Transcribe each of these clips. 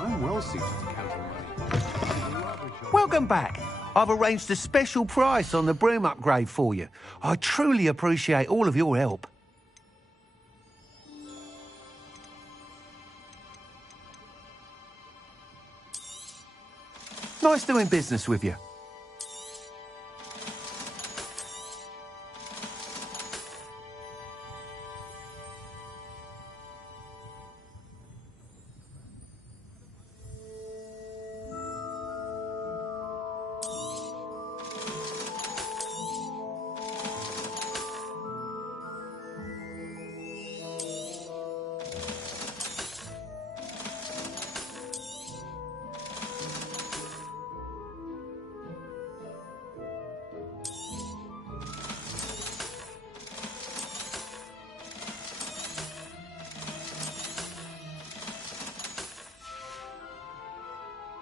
I'm well suited to counting money. Welcome back. I've arranged a special price on the broom upgrade for you. I truly appreciate all of your help. Nice doing business with you.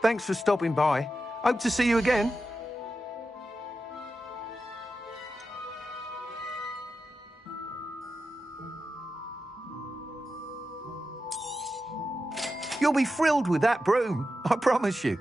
Thanks for stopping by. Hope to see you again. You'll be thrilled with that broom, I promise you.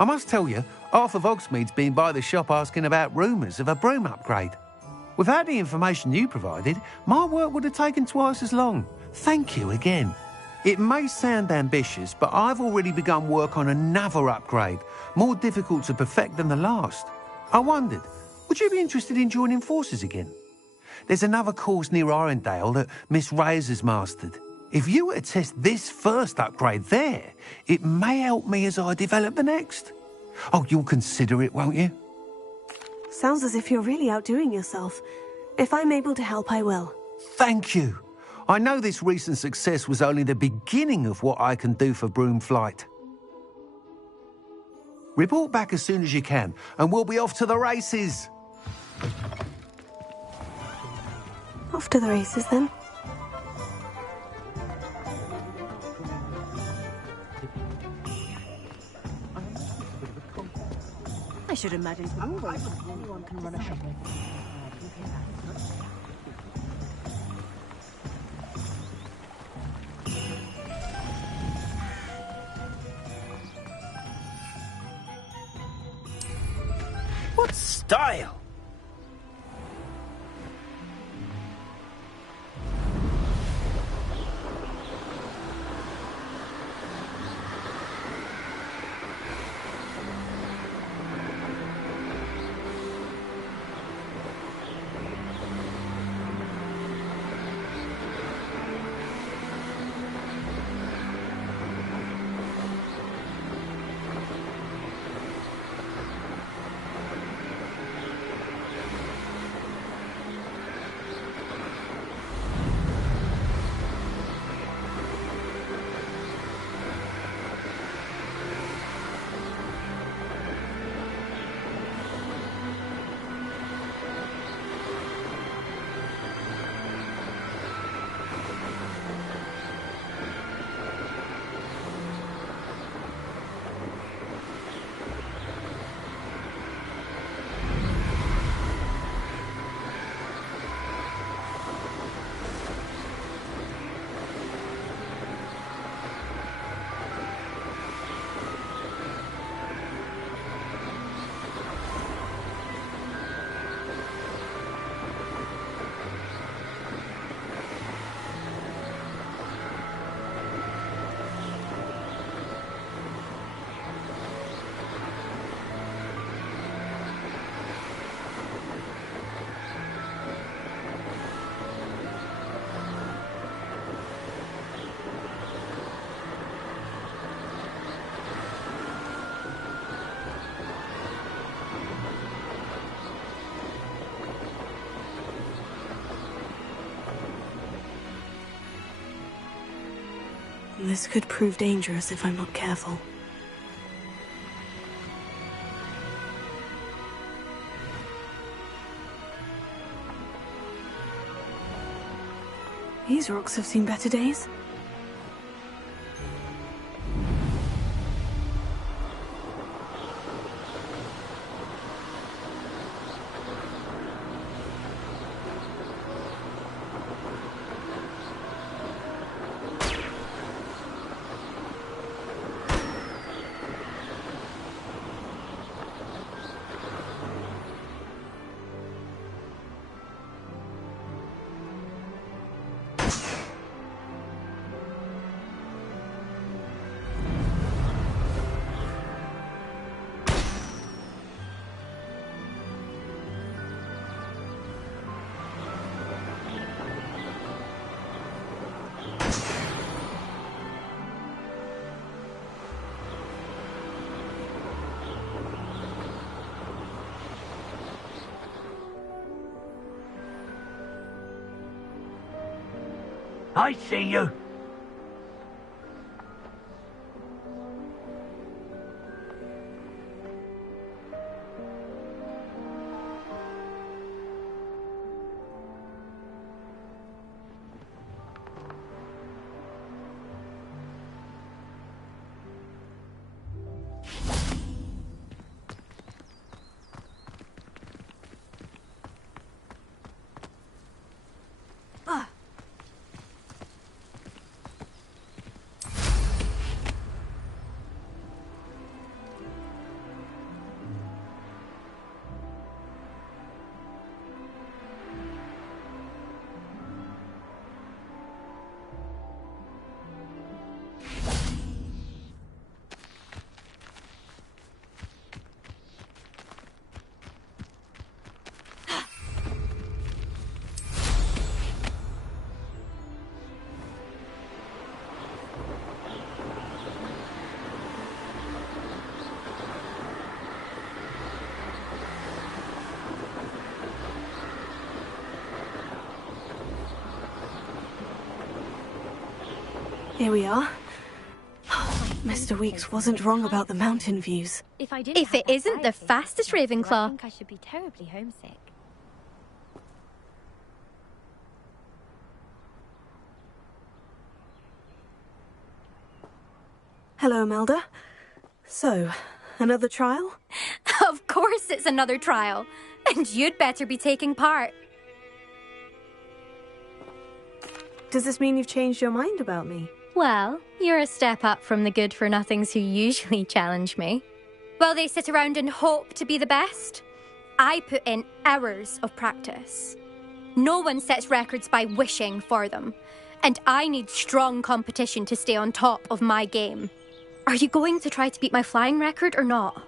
I must tell you, half of Hogsmeade's been by the shop asking about rumours of a broom upgrade. Without the information you provided, my work would have taken twice as long. Thank you again. It may sound ambitious, but I've already begun work on another upgrade, more difficult to perfect than the last. I wondered, would you be interested in joining forces again? There's another course near Irondale that Miss Reyes has mastered. If you were to test this first upgrade there, it may help me as I develop the next. Oh, you'll consider it, won't you? Sounds as if you're really outdoing yourself. If I'm able to help, I will. Thank you. I know this recent success was only the beginning of what I can do for Broomflight. Report back as soon as you can, and we'll be off to the races. Off to the races, then. I should imagine anyone can run a shop. What style? This could prove dangerous if I'm not careful. These rocks have seen better days. I see you. Here we are. Mr. Weeks wasn't wrong about the mountain views. If it isn't the fastest Ravenclaw, I think I should be terribly homesick. Hello, Imelda. So, another trial? Of course it's another trial. And you'd better be taking part. Does this mean you've changed your mind about me? Well, you're a step up from the good-for-nothings who usually challenge me. While they sit around and hope to be the best, I put in hours of practice. No one sets records by wishing for them, and I need strong competition to stay on top of my game. Are you going to try to beat my flying record or not?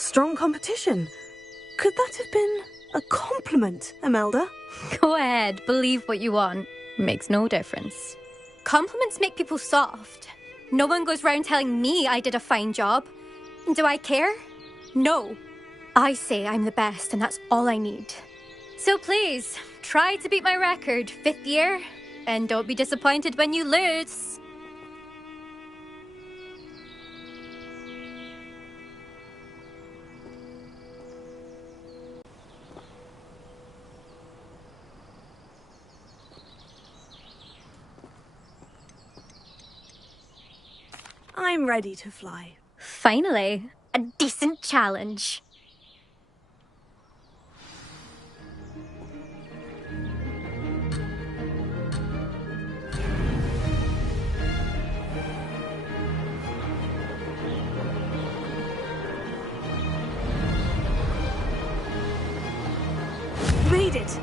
Strong competition. Could that have been a compliment, Imelda? Go ahead, believe what you want. Makes no difference. Compliments make people soft. No one goes round telling me I did a fine job. Do I care? No. I say I'm the best and that's all I need. So please, try to beat my record, 5th year, and don't be disappointed when you lose. I'm ready to fly. Finally, a decent challenge. Made it!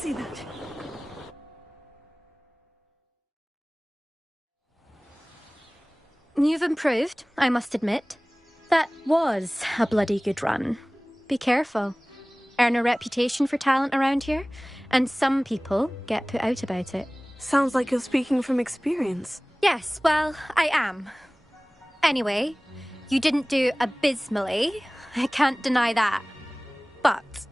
see that. You've improved, I must admit. That was a bloody good run. Be careful. Earn a reputation for talent around here, and some people get put out about it. Sounds like you're speaking from experience. Yes, well, I am. Anyway, you didn't do abysmally. I can't deny that. But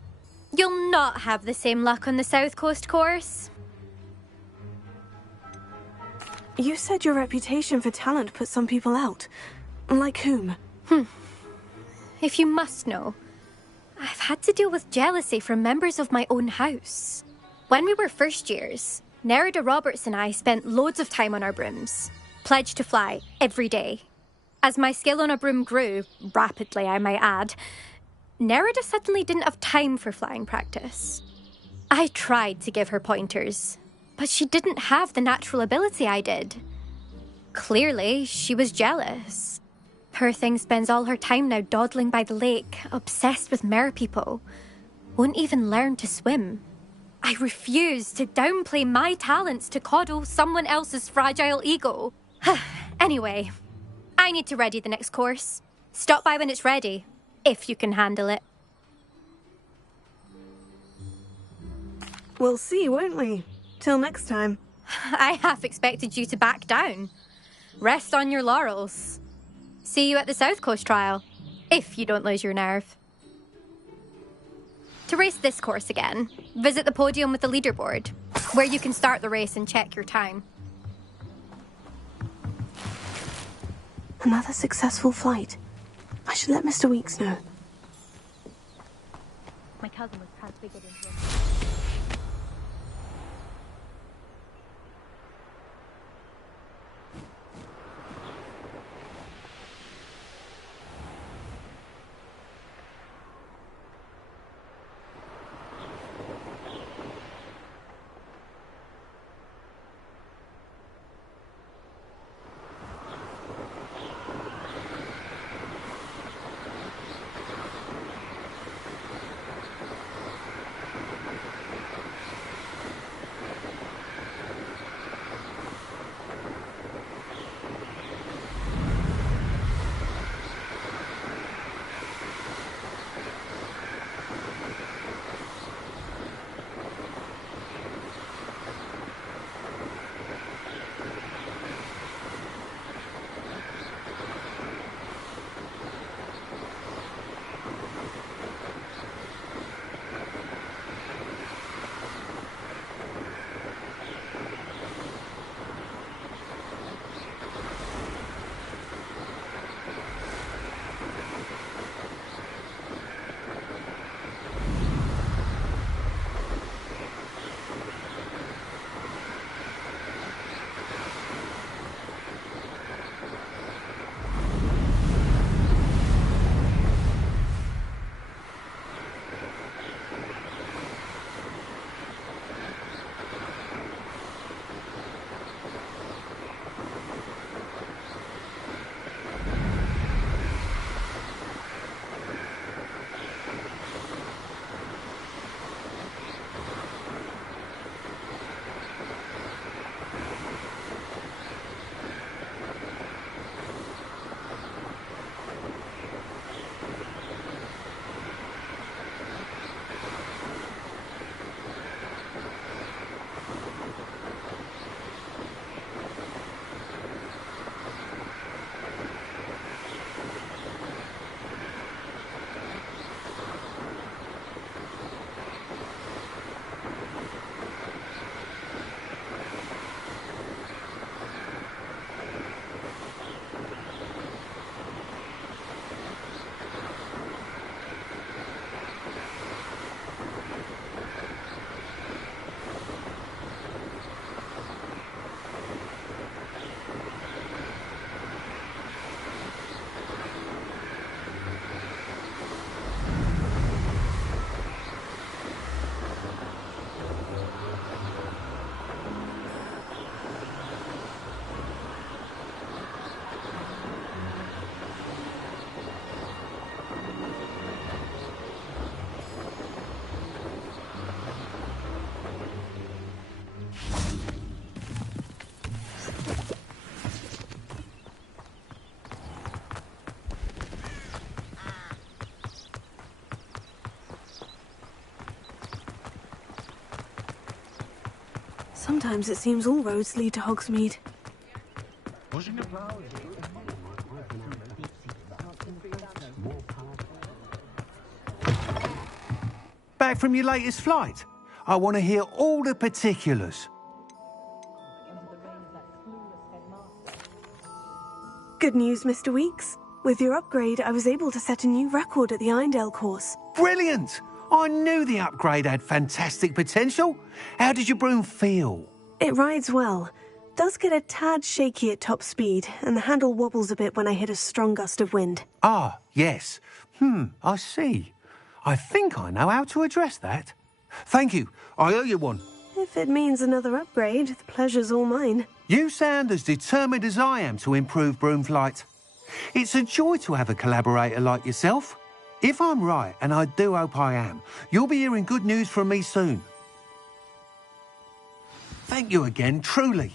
you'll not have the same luck on the South Coast course. You said your reputation for talent put some people out. Like whom? If you must know, I've had to deal with jealousy from members of my own house. When we were first years, Nerida Roberts and I spent loads of time on our brooms, pledged to fly every day. As my skill on a broom grew, rapidly I might add, Nerida suddenly didn't have time for flying practice. I tried to give her pointers, but she didn't have the natural ability I did. Clearly, she was jealous. Poor thing spends all her time now dawdling by the lake, obsessed with merpeople. Won't even learn to swim. I refuse to downplay my talents to coddle someone else's fragile ego. Anyway, I need to ready the next course. Stop by when it's ready, if you can handle it. We'll see, won't we? Till next time. I half expected you to back down. Rest on your laurels. See you at the South Coast trial, if you don't lose your nerve. To race this course again, visit the podium with the leaderboard, where you can start the race and check your time. Another successful flight. I should let Mr. Weeks know. My cousin was transfigured into a... Sometimes it seems all roads lead to Hogsmeade. Back from your latest flight? I want to hear all the particulars. Good news, Mr. Weeks. With your upgrade, I was able to set a new record at the Irondale course. Brilliant! I knew the upgrade had fantastic potential. How did your broom feel? It rides well. Does get a tad shaky at top speed, and the handle wobbles a bit when I hit a strong gust of wind. Ah, yes. I see. I think I know how to address that. Thank you. I owe you one. If it means another upgrade, the pleasure's all mine. You sound as determined as I am to improve broom flight. It's a joy to have a collaborator like yourself. If I'm right, and I do hope I am, you'll be hearing good news from me soon. Thank you again, truly.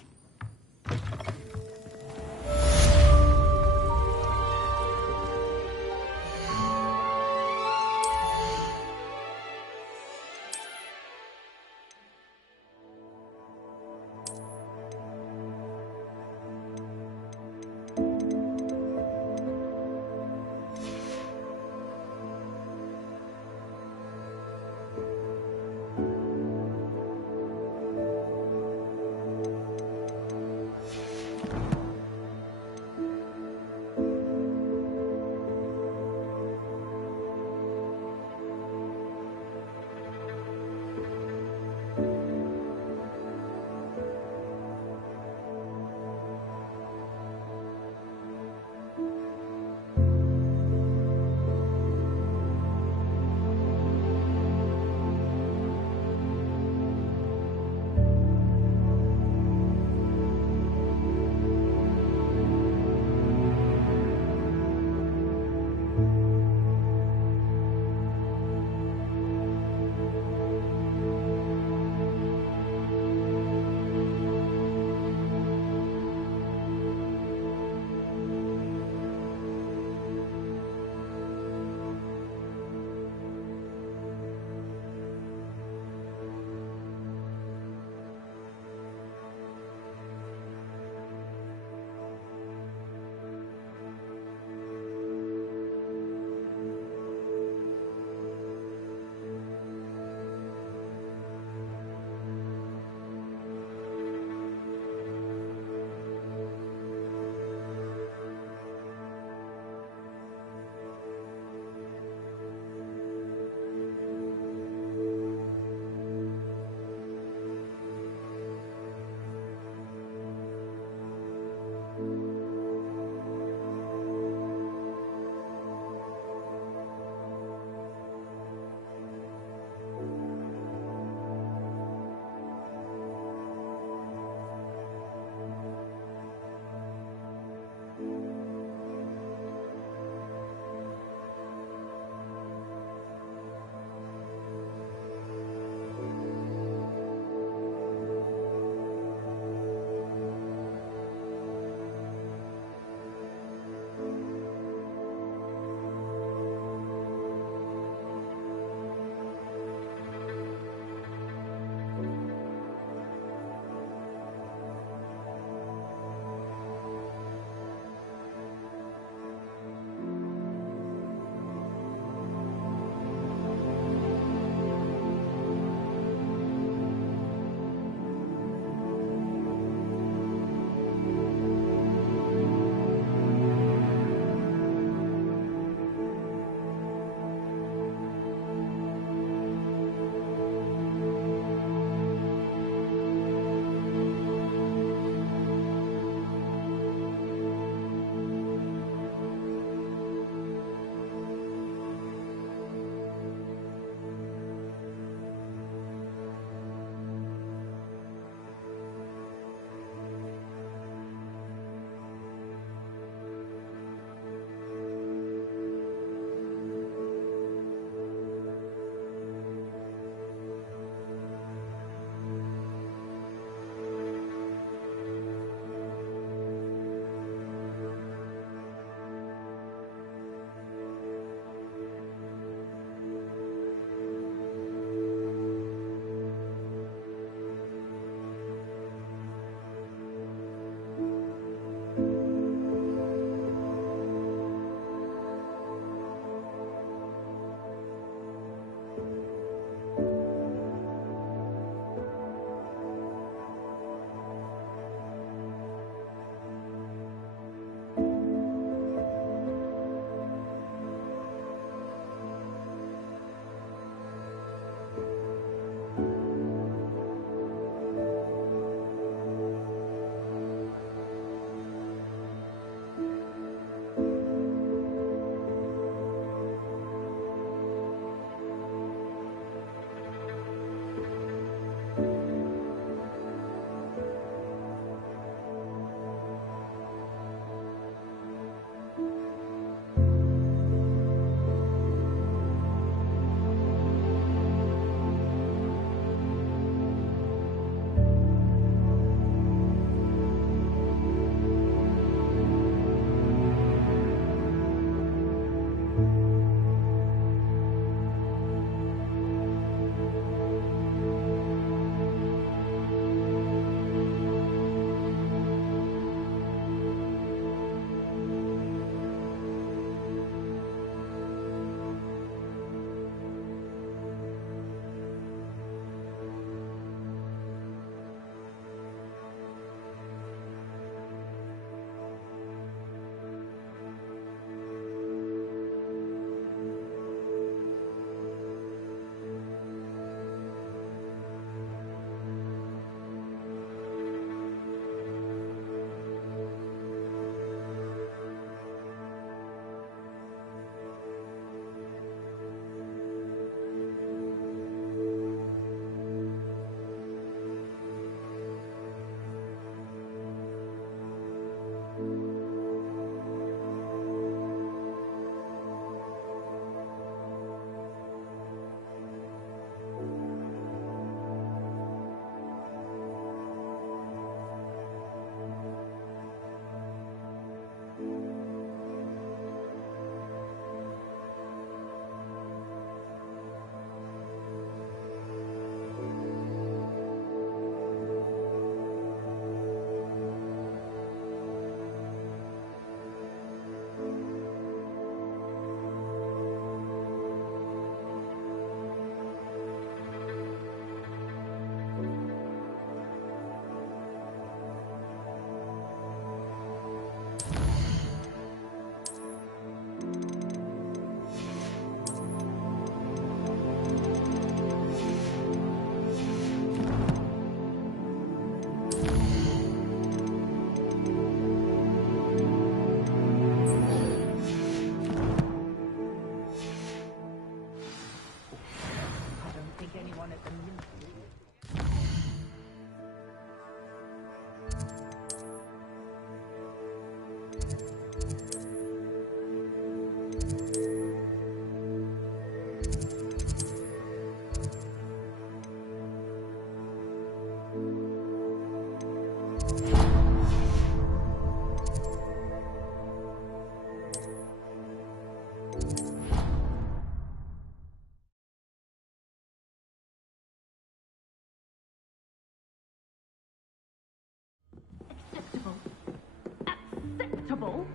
Acceptable?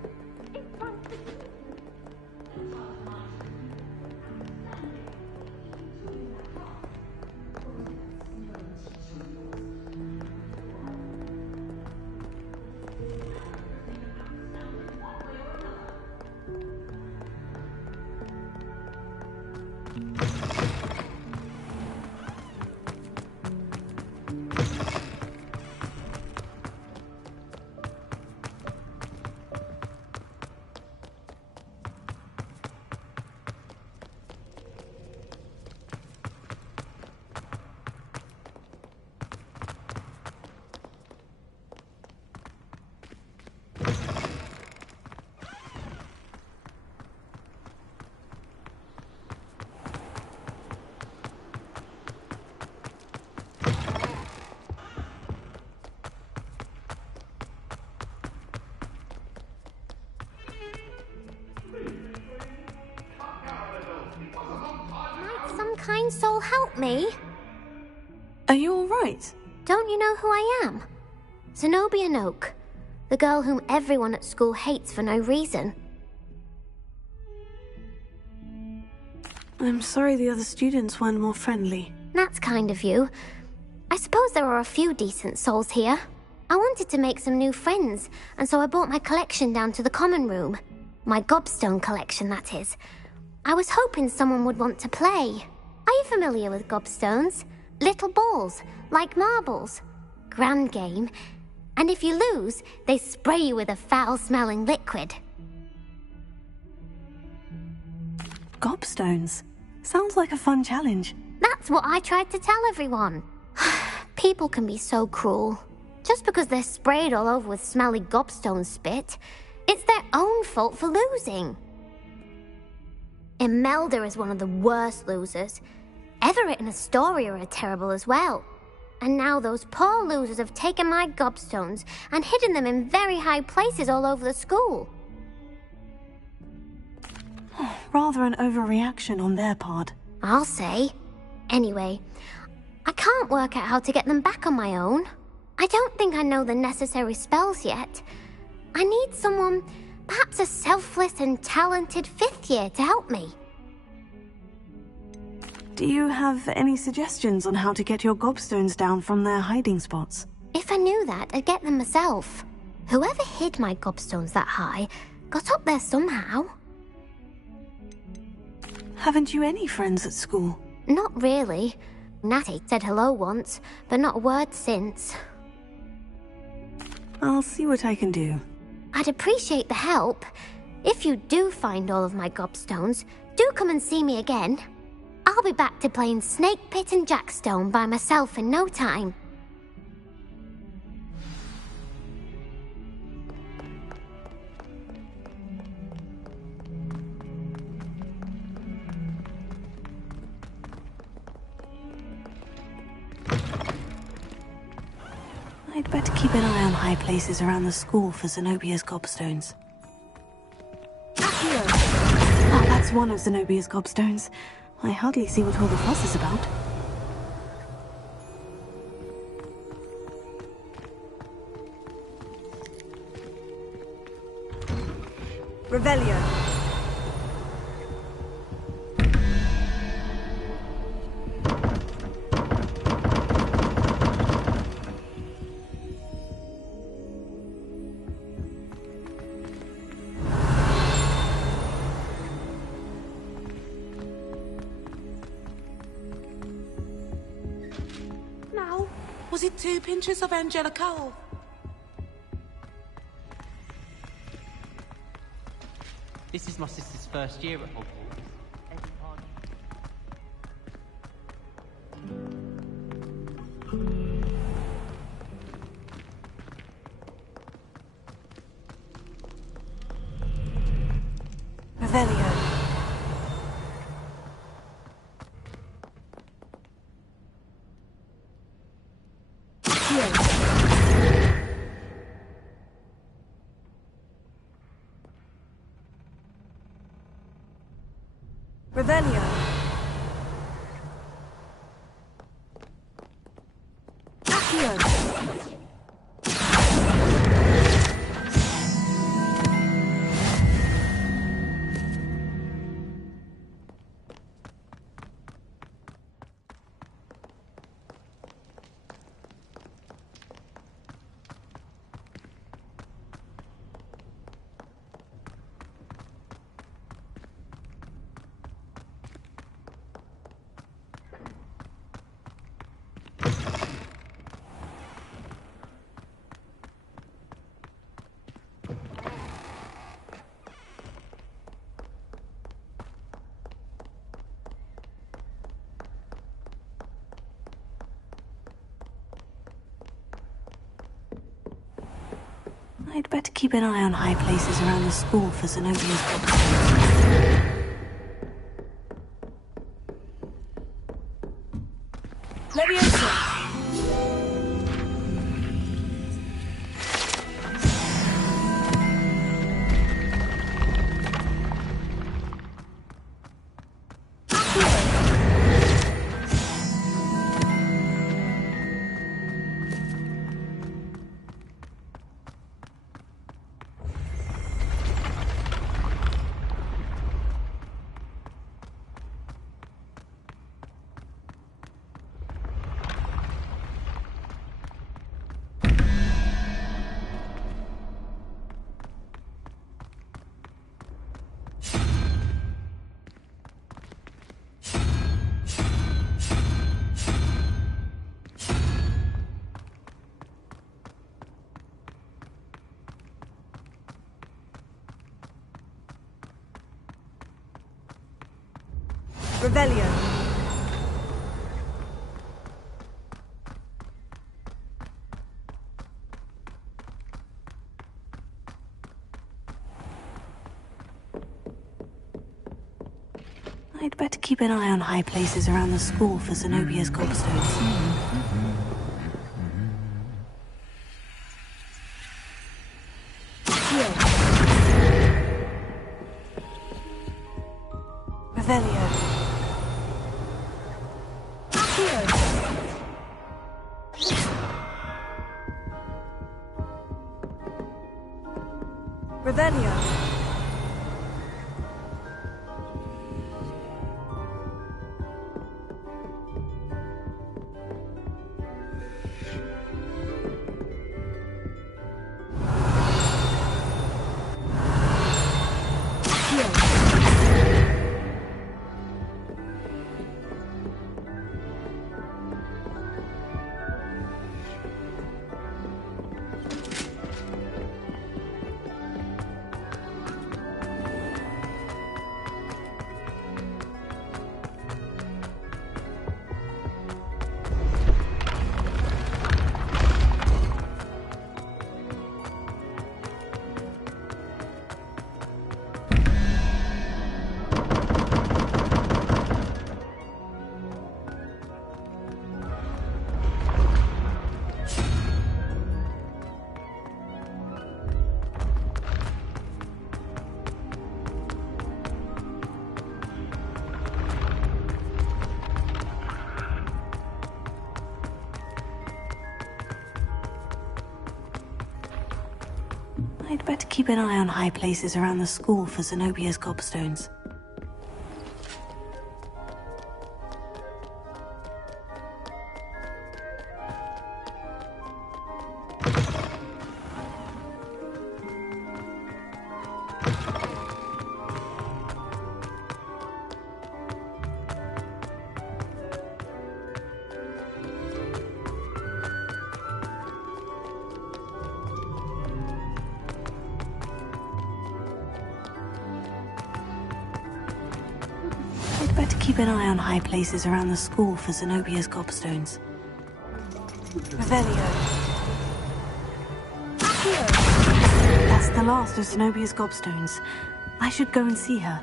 Might some kind soul help me? Are you all right? Don't you know who I am? Zenobia Noak, the girl whom everyone at school hates for no reason. I'm sorry the other students weren't more friendly. That's kind of you. I suppose there are a few decent souls here. I wanted to make some new friends, and so I brought my collection down to the common room. My gobstone collection, that is. I was hoping someone would want to play. Are you familiar with gobstones? Little balls, like marbles. Grand game. And if you lose, they spray you with a foul-smelling liquid. Gobstones. Sounds like a fun challenge. That's what I tried to tell everyone. People can be so cruel. Just because they're sprayed all over with smelly gobstone spit, it's their own fault for losing. Imelda is one of the worst losers. Everett and Astoria are terrible as well. And now those poor losers have taken my gobstones and hidden them in very high places all over the school. Rather an overreaction on their part. I'll say. Anyway, I can't work out how to get them back on my own. I don't think I know the necessary spells yet. I need someone, perhaps a selfless and talented fifth year to help me. Do you have any suggestions on how to get your gobstones down from their hiding spots? If I knew that, I'd get them myself. Whoever hid my gobstones that high got up there somehow. Haven't you any friends at school? Not really. Natty said hello once, but not a word since. I'll see what I can do. I'd appreciate the help. If you do find all of my gobstones, do come and see me again. I'll be back to playing Snake Pit and Jackstone by myself in no time. I'd better keep an eye on high places around the school for Zenobia's gobstones. Ah, that's one of Zenobia's gobstones. I hardly see what all the fuss is about. Revelio. Now, was it 2 pinches of Angelical? This is my sister's first year at Hogwarts. Revelio. Revelio. Accio. I'd better keep an eye on high places around the school for Zenobia's gobstones. Leviosa! Revelio. I'd better keep an eye on high places around the school for Zenobia's gobstones. Revelio. Revelio. I'd better keep an eye on high places around the school for Zenobia's gobstones. Better keep an eye on high places around the school for Zenobia's gobstones. Revelio. That's the last of Zenobia's gobstones. I should go and see her.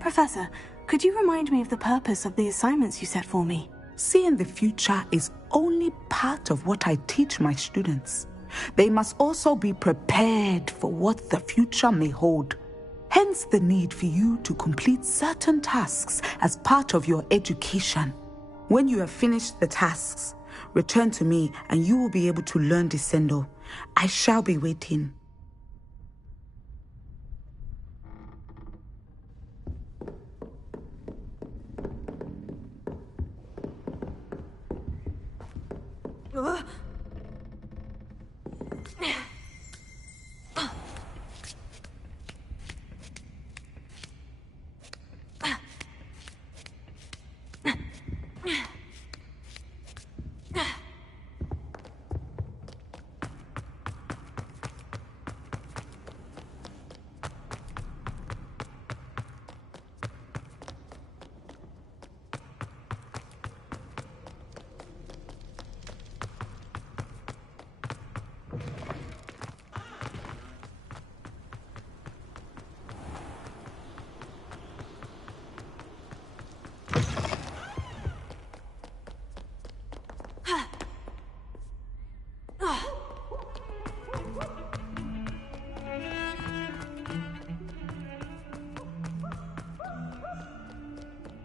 Professor, Could you remind me of the purpose of the assignments you set for me? Seeing the future is only part of what I teach my students. They must also be prepared for what the future may hold. Hence the need for you to complete certain tasks as part of your education. When you have finished the tasks, return to me and you will be able to learn Descendo. I shall be waiting.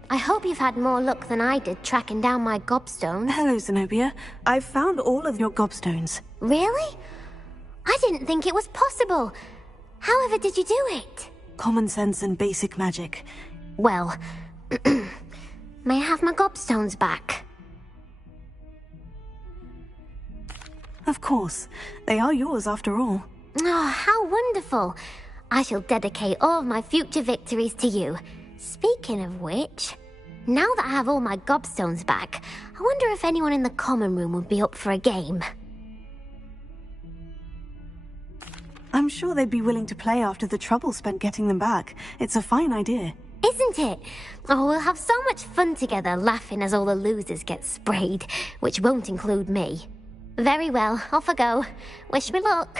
I hope you've had more luck than I did tracking down my gobstones. Hello, Zenobia. I've found all of your gobstones. Really? I didn't think it was possible. However did you do it? Common sense and basic magic. Well, may I have my gobstones back? Of course. They are yours after all. Oh, how wonderful. I shall dedicate all of my future victories to you. Speaking of which, now that I have all my gobstones back, I wonder if anyone in the common room would be up for a game. I'm sure they'd be willing to play after the trouble spent getting them back. It's a fine idea. Isn't it? Oh, we'll have so much fun together laughing as all the losers get sprayed, which won't include me. Very well, off I go. Wish me luck.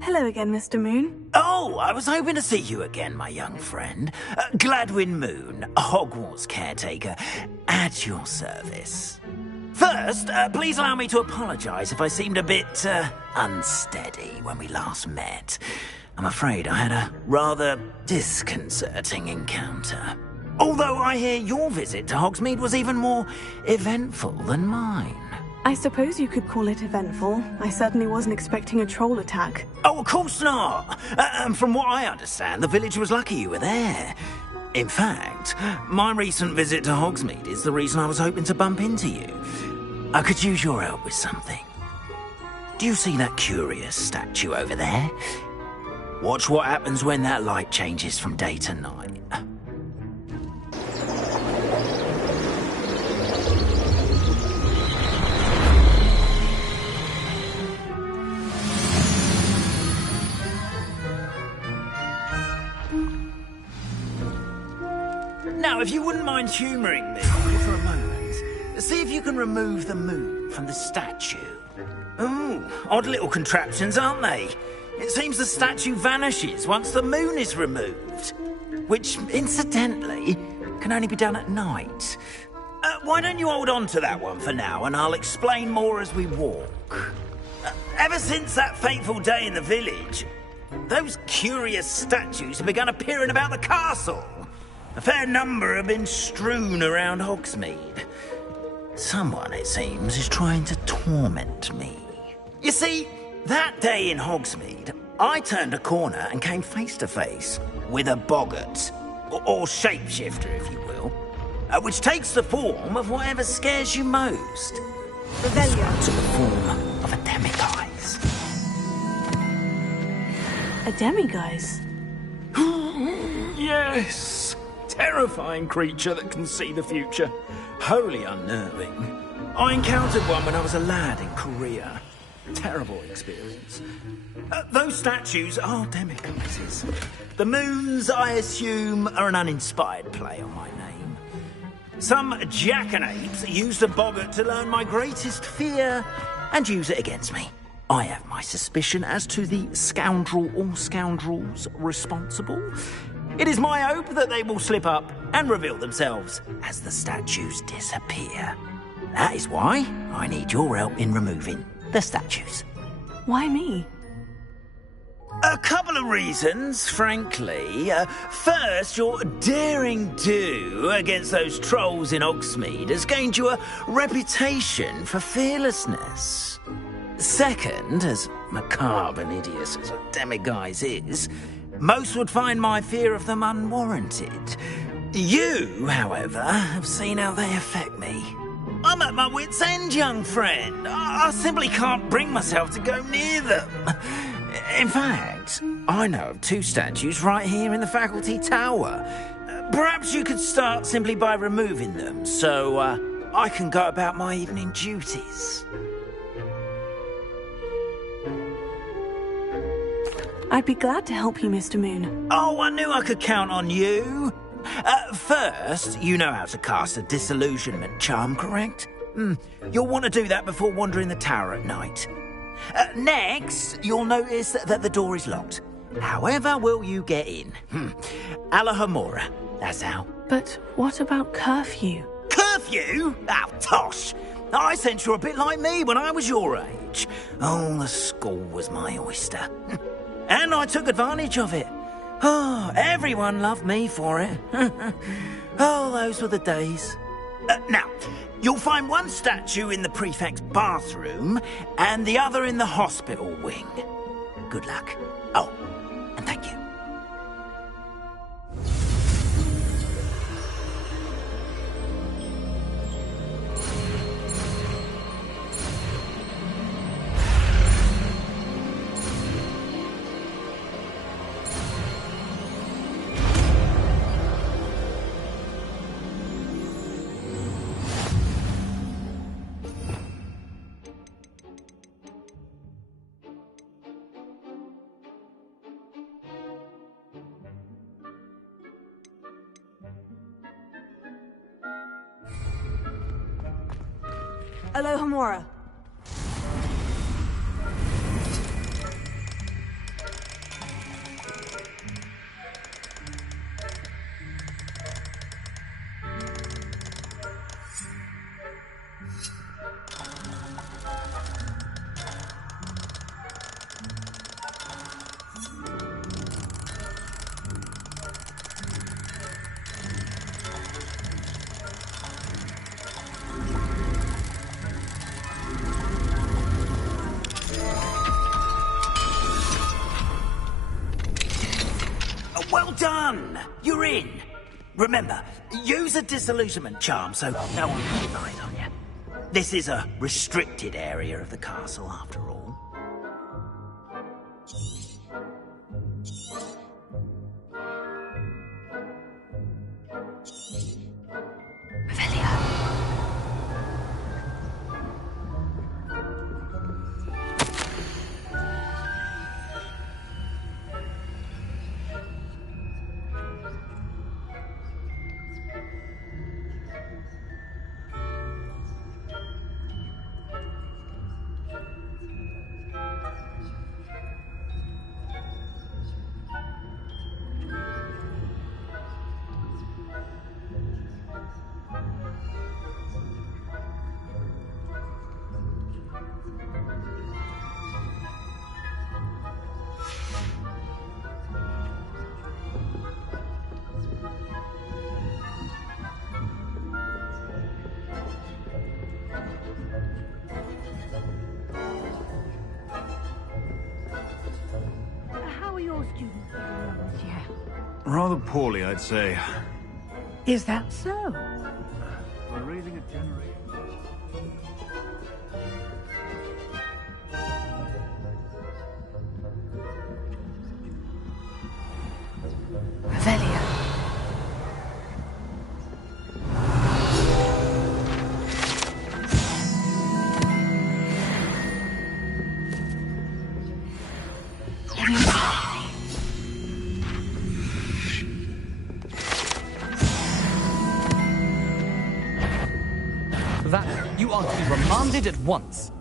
Hello again, Mr. Moon. Oh, I was hoping to see you again, my young friend. Gladwin Moon, Hogwarts caretaker, at your service. First, please allow me to apologise if I seemed a bit unsteady when we last met. I'm afraid I had a rather disconcerting encounter. Although I hear your visit to Hogsmeade was even more eventful than mine. I suppose you could call it eventful. I certainly wasn't expecting a troll attack. Oh, of course not. From what I understand, the village was lucky you were there. In fact, my recent visit to Hogsmeade is the reason I was hoping to bump into you. I could use your help with something. Do you see that curious statue over there? Watch what happens when that light changes from day to night. Now, if you wouldn't mind humouring me for a moment, see if you can remove the moon from the statue. Ooh, odd little contraptions, aren't they? It seems the statue vanishes once the moon is removed. Which, incidentally, can only be done at night. Why don't you hold on to that one for now, and I'll explain more as we walk. Ever since that fateful day in the village, those curious statues have begun appearing about the castle. A fair number have been strewn around Hogsmeade. Someone, it seems, is trying to torment me. You see, that day in Hogsmeade, I turned a corner and came face to face with a boggart, or shapeshifter, if you will, which takes the form of whatever scares you most. This one took the form of a demiguise. A demiguise? Yes! Terrifying creature that can see the future. Wholly unnerving. I encountered one when I was a lad in Korea. Terrible experience. Those statues are demiguises. The moons, I assume, are an uninspired play on my name. Some jackanapes used a boggart to learn my greatest fear and use it against me. I have my suspicion as to the scoundrel or scoundrels responsible. It is my hope that they will slip up and reveal themselves as the statues disappear. That is why I need your help in removing the statues. Why me? A couple of reasons, frankly. First, your daring do against those trolls in Hogsmeade has gained you a reputation for fearlessness. Second, as macabre and hideous as a demiguise is, most would find my fear of them unwarranted. You, however, have seen how they affect me. I'm at my wit's end, young friend. I simply can't bring myself to go near them. In fact, I know of two statues right here in the faculty tower. Perhaps you could start simply by removing them, so I can go about my evening duties. I'd be glad to help you, Mr. Moon. Oh, I knew I could count on you. First, you know how to cast a disillusionment charm, correct? You'll want to do that before wandering the tower at night. Next, you'll notice that the door is locked. However will you get in? Alahomora, that's how. But what about curfew? Curfew? Oh, tosh. I sense you're a bit like me when I was your age. Oh, the school was my oyster. And I took advantage of it. Oh, everyone loved me for it. Oh, those were the days. Now, you'll find one statue in the prefect's bathroom and the other in the hospital wing. Good luck. Oh, and thank you. Alohomora. Well done! You're in. Remember, use a disillusionment charm so no one can find on you. This is a restricted area of the castle, after all. How are your students getting on this year? Rather poorly, I'd say. Is that so? We're raising a generation. Revelio. That you are to be remanded at once.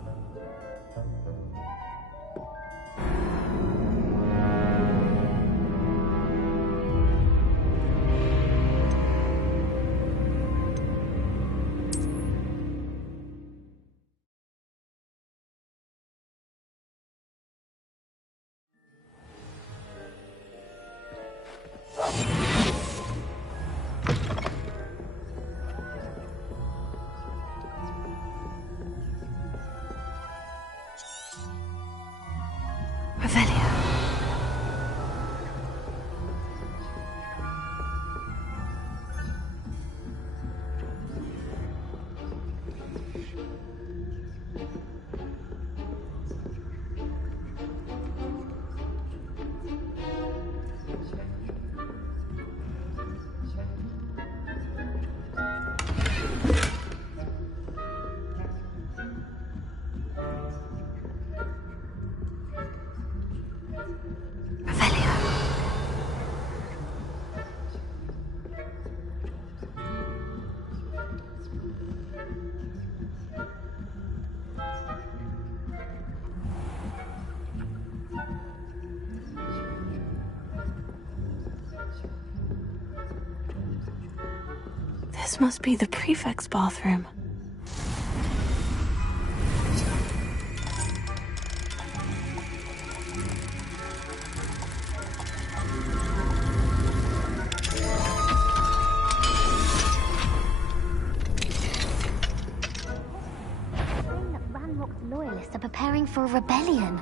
This must be the prefect's bathroom. Ranrock's loyalists are preparing for a rebellion.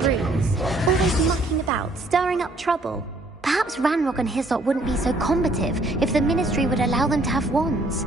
Runes, always mucking about, stirring up trouble. Perhaps Ranrock and his lot wouldn't be so combative if the Ministry would allow them to have wands.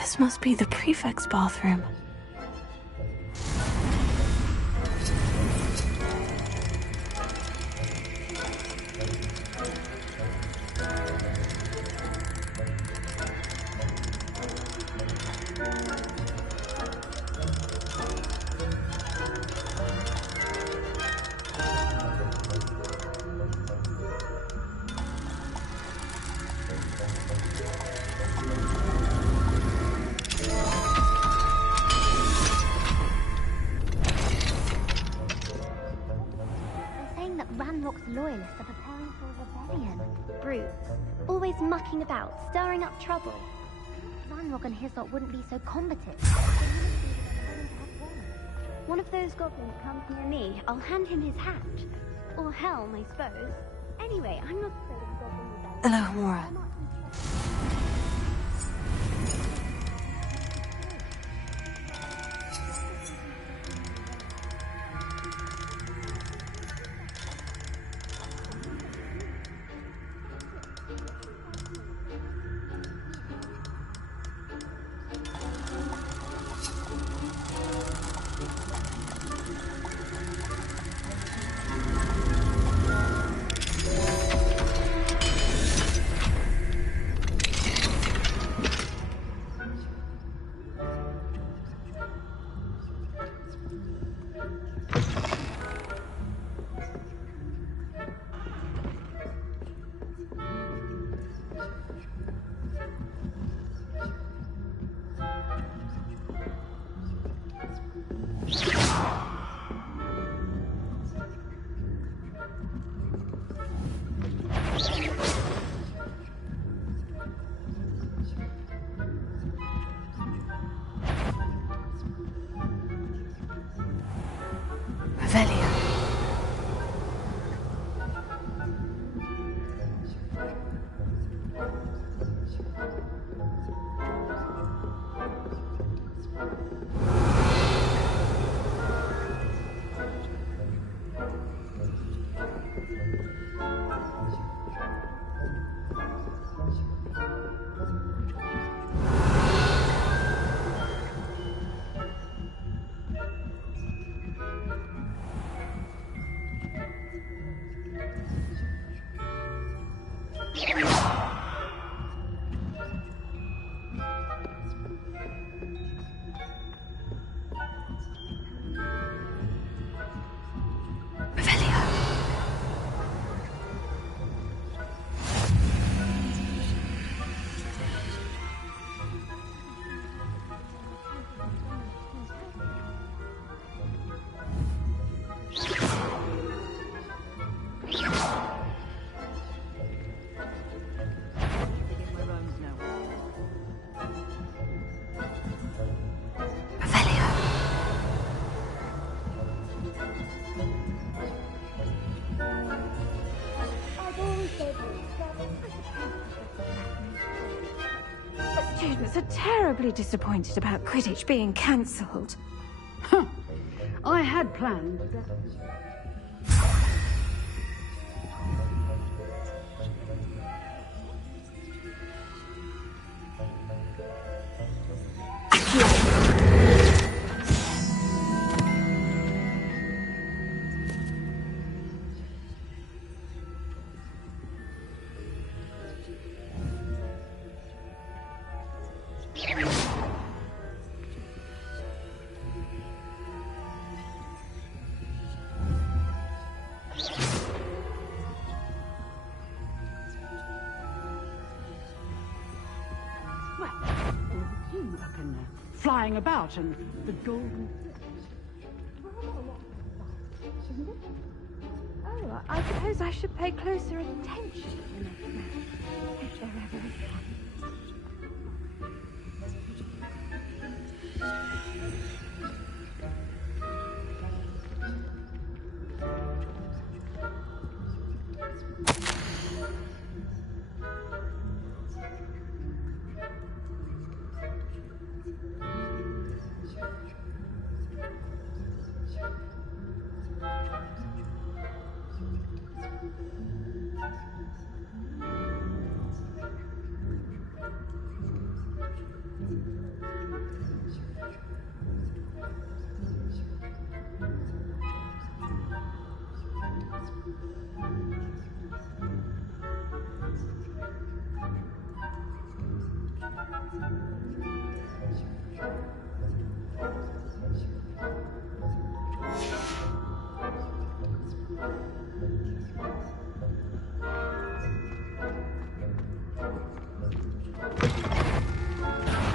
This must be the prefect's bathroom. Hogwart's loyalists are preparing for a rebellion. Brutes, always mucking about, stirring up trouble. Ranrock and his lot wouldn't be so combative. One of those goblins comes near me, I'll hand him his hat. Or helm, I suppose. Anyway, I'm not afraid of goblin rebellion. Hello, Mora. Students are terribly disappointed about Quidditch being cancelled. Huh. I had planned. Flying about and the golden... Oh, I suppose I should pay closer attention if there ever is one.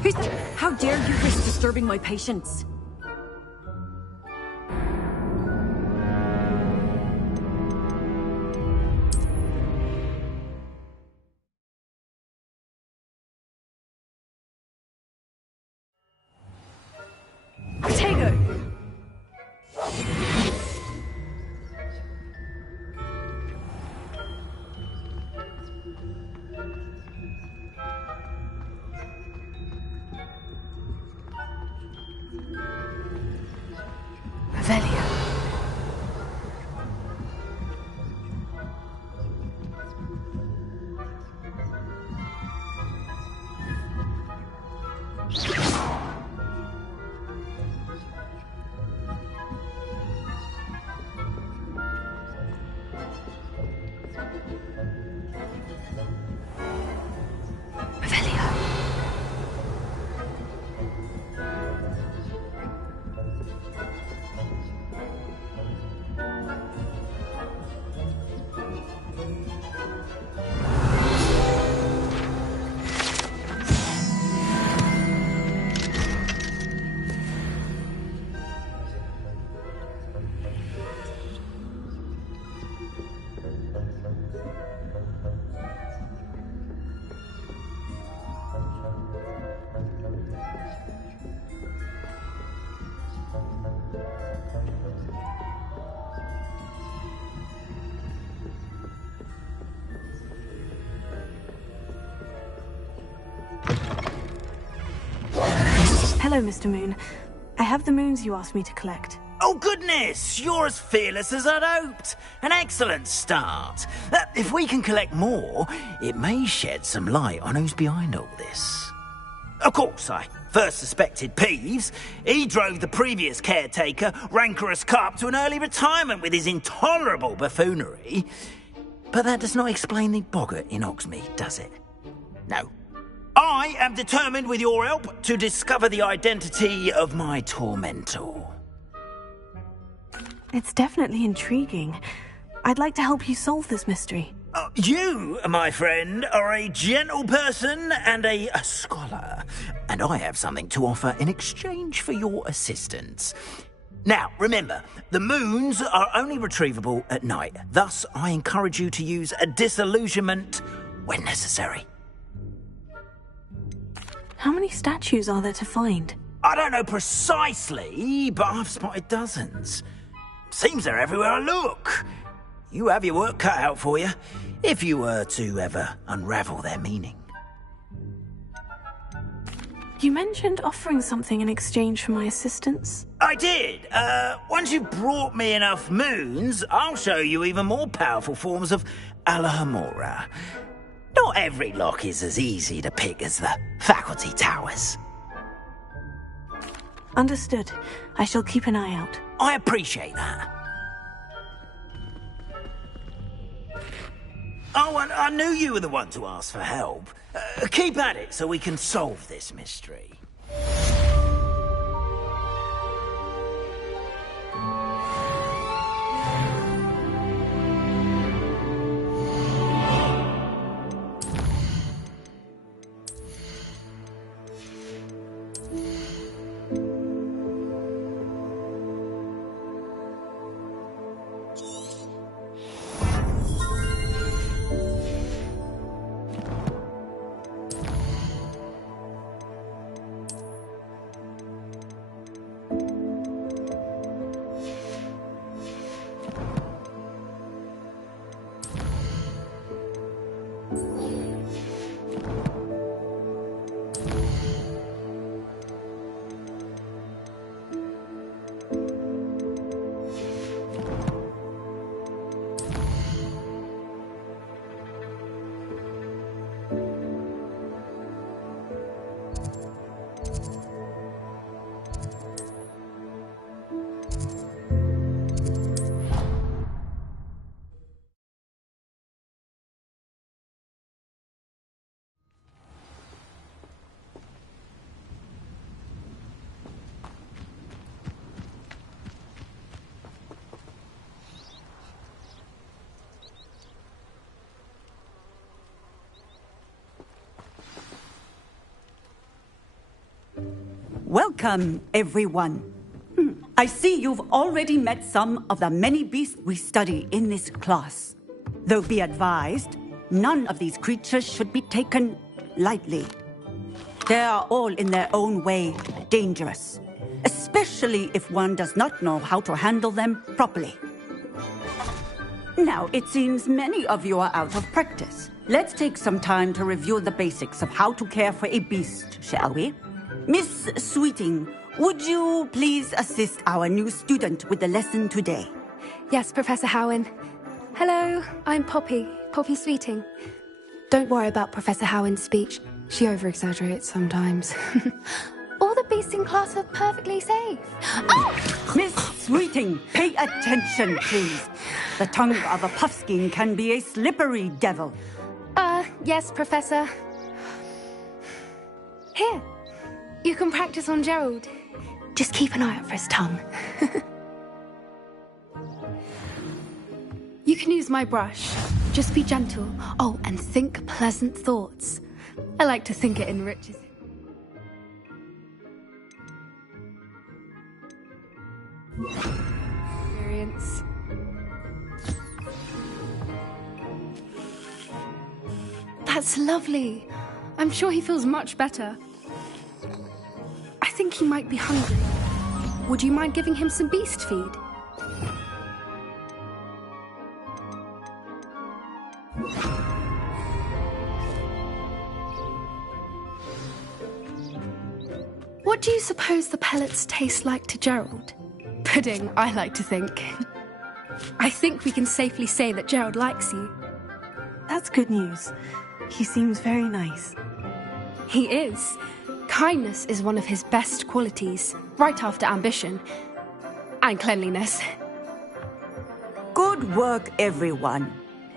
Who's that? How dare you risk disturbing my patients? Hello, Mr. Moon. I have the moons you asked me to collect. Oh, goodness! You're as fearless as I'd hoped. An excellent start. If we can collect more, it may shed some light on who's behind all this. Of course, I first suspected Peeves. He drove the previous caretaker, Rancorous Carp, to an early retirement with his intolerable buffoonery. But that does not explain the boggart in Hogsmeade, does it? No. I am determined, with your help, to discover the identity of my tormentor. It's definitely intriguing. I'd like to help you solve this mystery. You, my friend, are a gentle person and a scholar, and I have something to offer in exchange for your assistance. Now, remember, the moons are only retrievable at night. Thus, I encourage you to use a disillusionment when necessary. How many statues are there to find? I don't know precisely, but I've spotted dozens. Seems they're everywhere I look. You have your work cut out for you, if you were to ever unravel their meaning. You mentioned offering something in exchange for my assistance. I did. Once you've brought me enough moons, I'll show you even more powerful forms of Alohomora. Not every lock is as easy to pick as the faculty towers. Understood. I shall keep an eye out. I appreciate that. Oh, and I knew you were the one to ask for help. Keep at it so we can solve this mystery. Welcome, everyone. I see you've already met some of the many beasts we study in this class. Though be advised, none of these creatures should be taken lightly. They are all in their own way dangerous, especially if one does not know how to handle them properly. Now, it seems many of you are out of practice. Let's take some time to review the basics of how to care for a beast, shall we? Miss Sweeting, would you please assist our new student with the lesson today? Yes, Professor Howen. Hello, I'm Poppy Sweeting. Don't worry about Professor Howen's speech. She over-exaggerates sometimes. All the beasts in class are perfectly safe. Oh! Miss Sweeting, pay attention, please. The tongue of a puffskein can be a slippery devil. Yes, Professor. Here. You can practice on Gerald. Just keep an eye out for his tongue. You can use my brush. Just be gentle. Oh, and think pleasant thoughts. I like to think it enriches it. Experience. That's lovely. I'm sure he feels much better. I think he might be hungry. Would you mind giving him some beast feed? What What do you suppose the pellets taste like to Gerald? Pudding, I like to think. I think we can safely say that Gerald likes you. That's good news. He seems very nice. He is. Kindness is one of his best qualities, right after ambition. And cleanliness. Good work, everyone.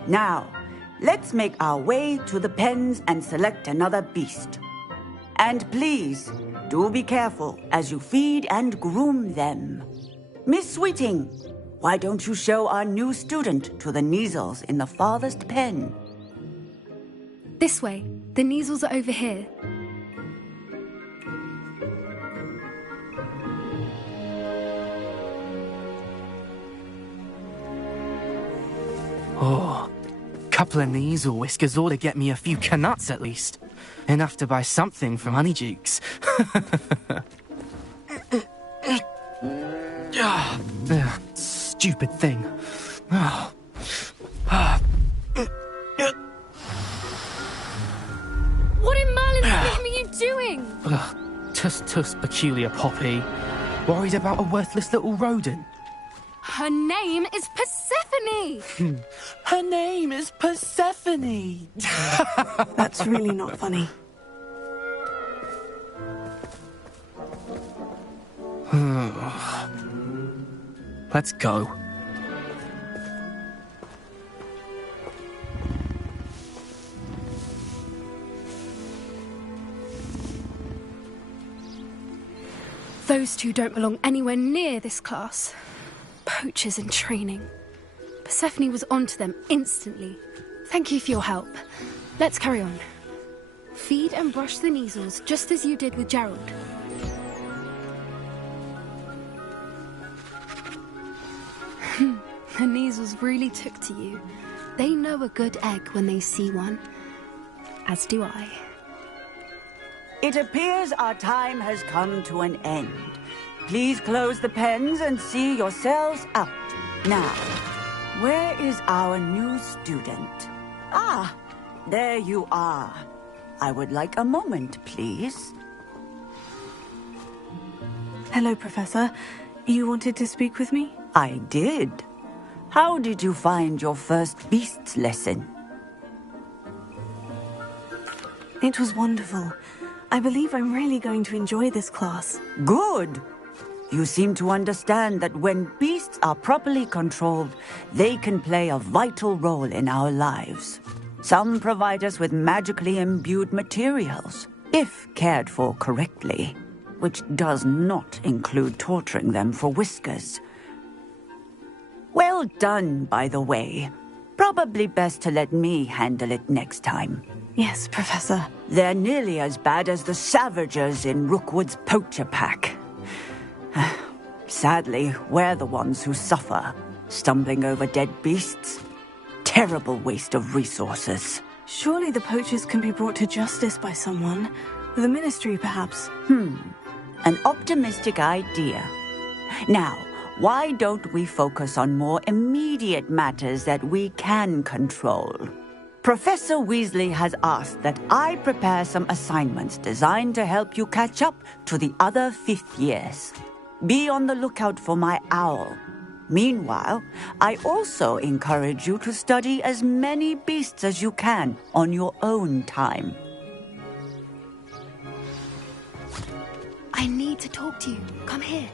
Now, let's make our way to the pens and select another beast. And please, do be careful as you feed and groom them. Miss Sweeting, why don't you show our new student to the Kneazles in the farthest pen? This way. The Kneazles are over here. Oh, couple of Kneazle whiskers ought to get me a few canuts at least. Enough to buy something from Honeydukes. Stupid thing. What in Merlin's name are you doing? Tuss, peculiar Poppy. Worried about a worthless little rodent. Her name is Persephone! Her name is Persephone! That's really not funny. Let's go. Those two don't belong anywhere near this class. Poachers in training. Persephone was onto them instantly. Thank you for your help. Let's carry on. Feed and brush the Kneazles just as you did with Gerald. The Kneazles really took to you. They know a good egg when they see one. As do I. It appears our time has come to an end. Please close the pens and see yourselves out. Now, where is our new student? Ah, there you are. I would like a moment, please. Hello, Professor. You wanted to speak with me? I did. How did you find your first beasts lesson? It was wonderful. I believe I'm really going to enjoy this class. Good. You seem to understand that when beasts are properly controlled, they can play a vital role in our lives. Some provide us with magically imbued materials, if cared for correctly, which does not include torturing them for whiskers. Well done, by the way. Probably best to let me handle it next time. Yes, Professor. They're nearly as bad as the Savagers in Rookwood's poacher pack. Sadly, we're the ones who suffer, stumbling over dead beasts. Terrible waste of resources. Surely the poachers can be brought to justice by someone. The Ministry, perhaps. An optimistic idea. Now, why don't we focus on more immediate matters that we can control? Professor Weasley has asked that I prepare some assignments designed to help you catch up to the other 5th years. Be on the lookout for my owl. Meanwhile, I also encourage you to study as many beasts as you can on your own time. I need to talk to you. Come here.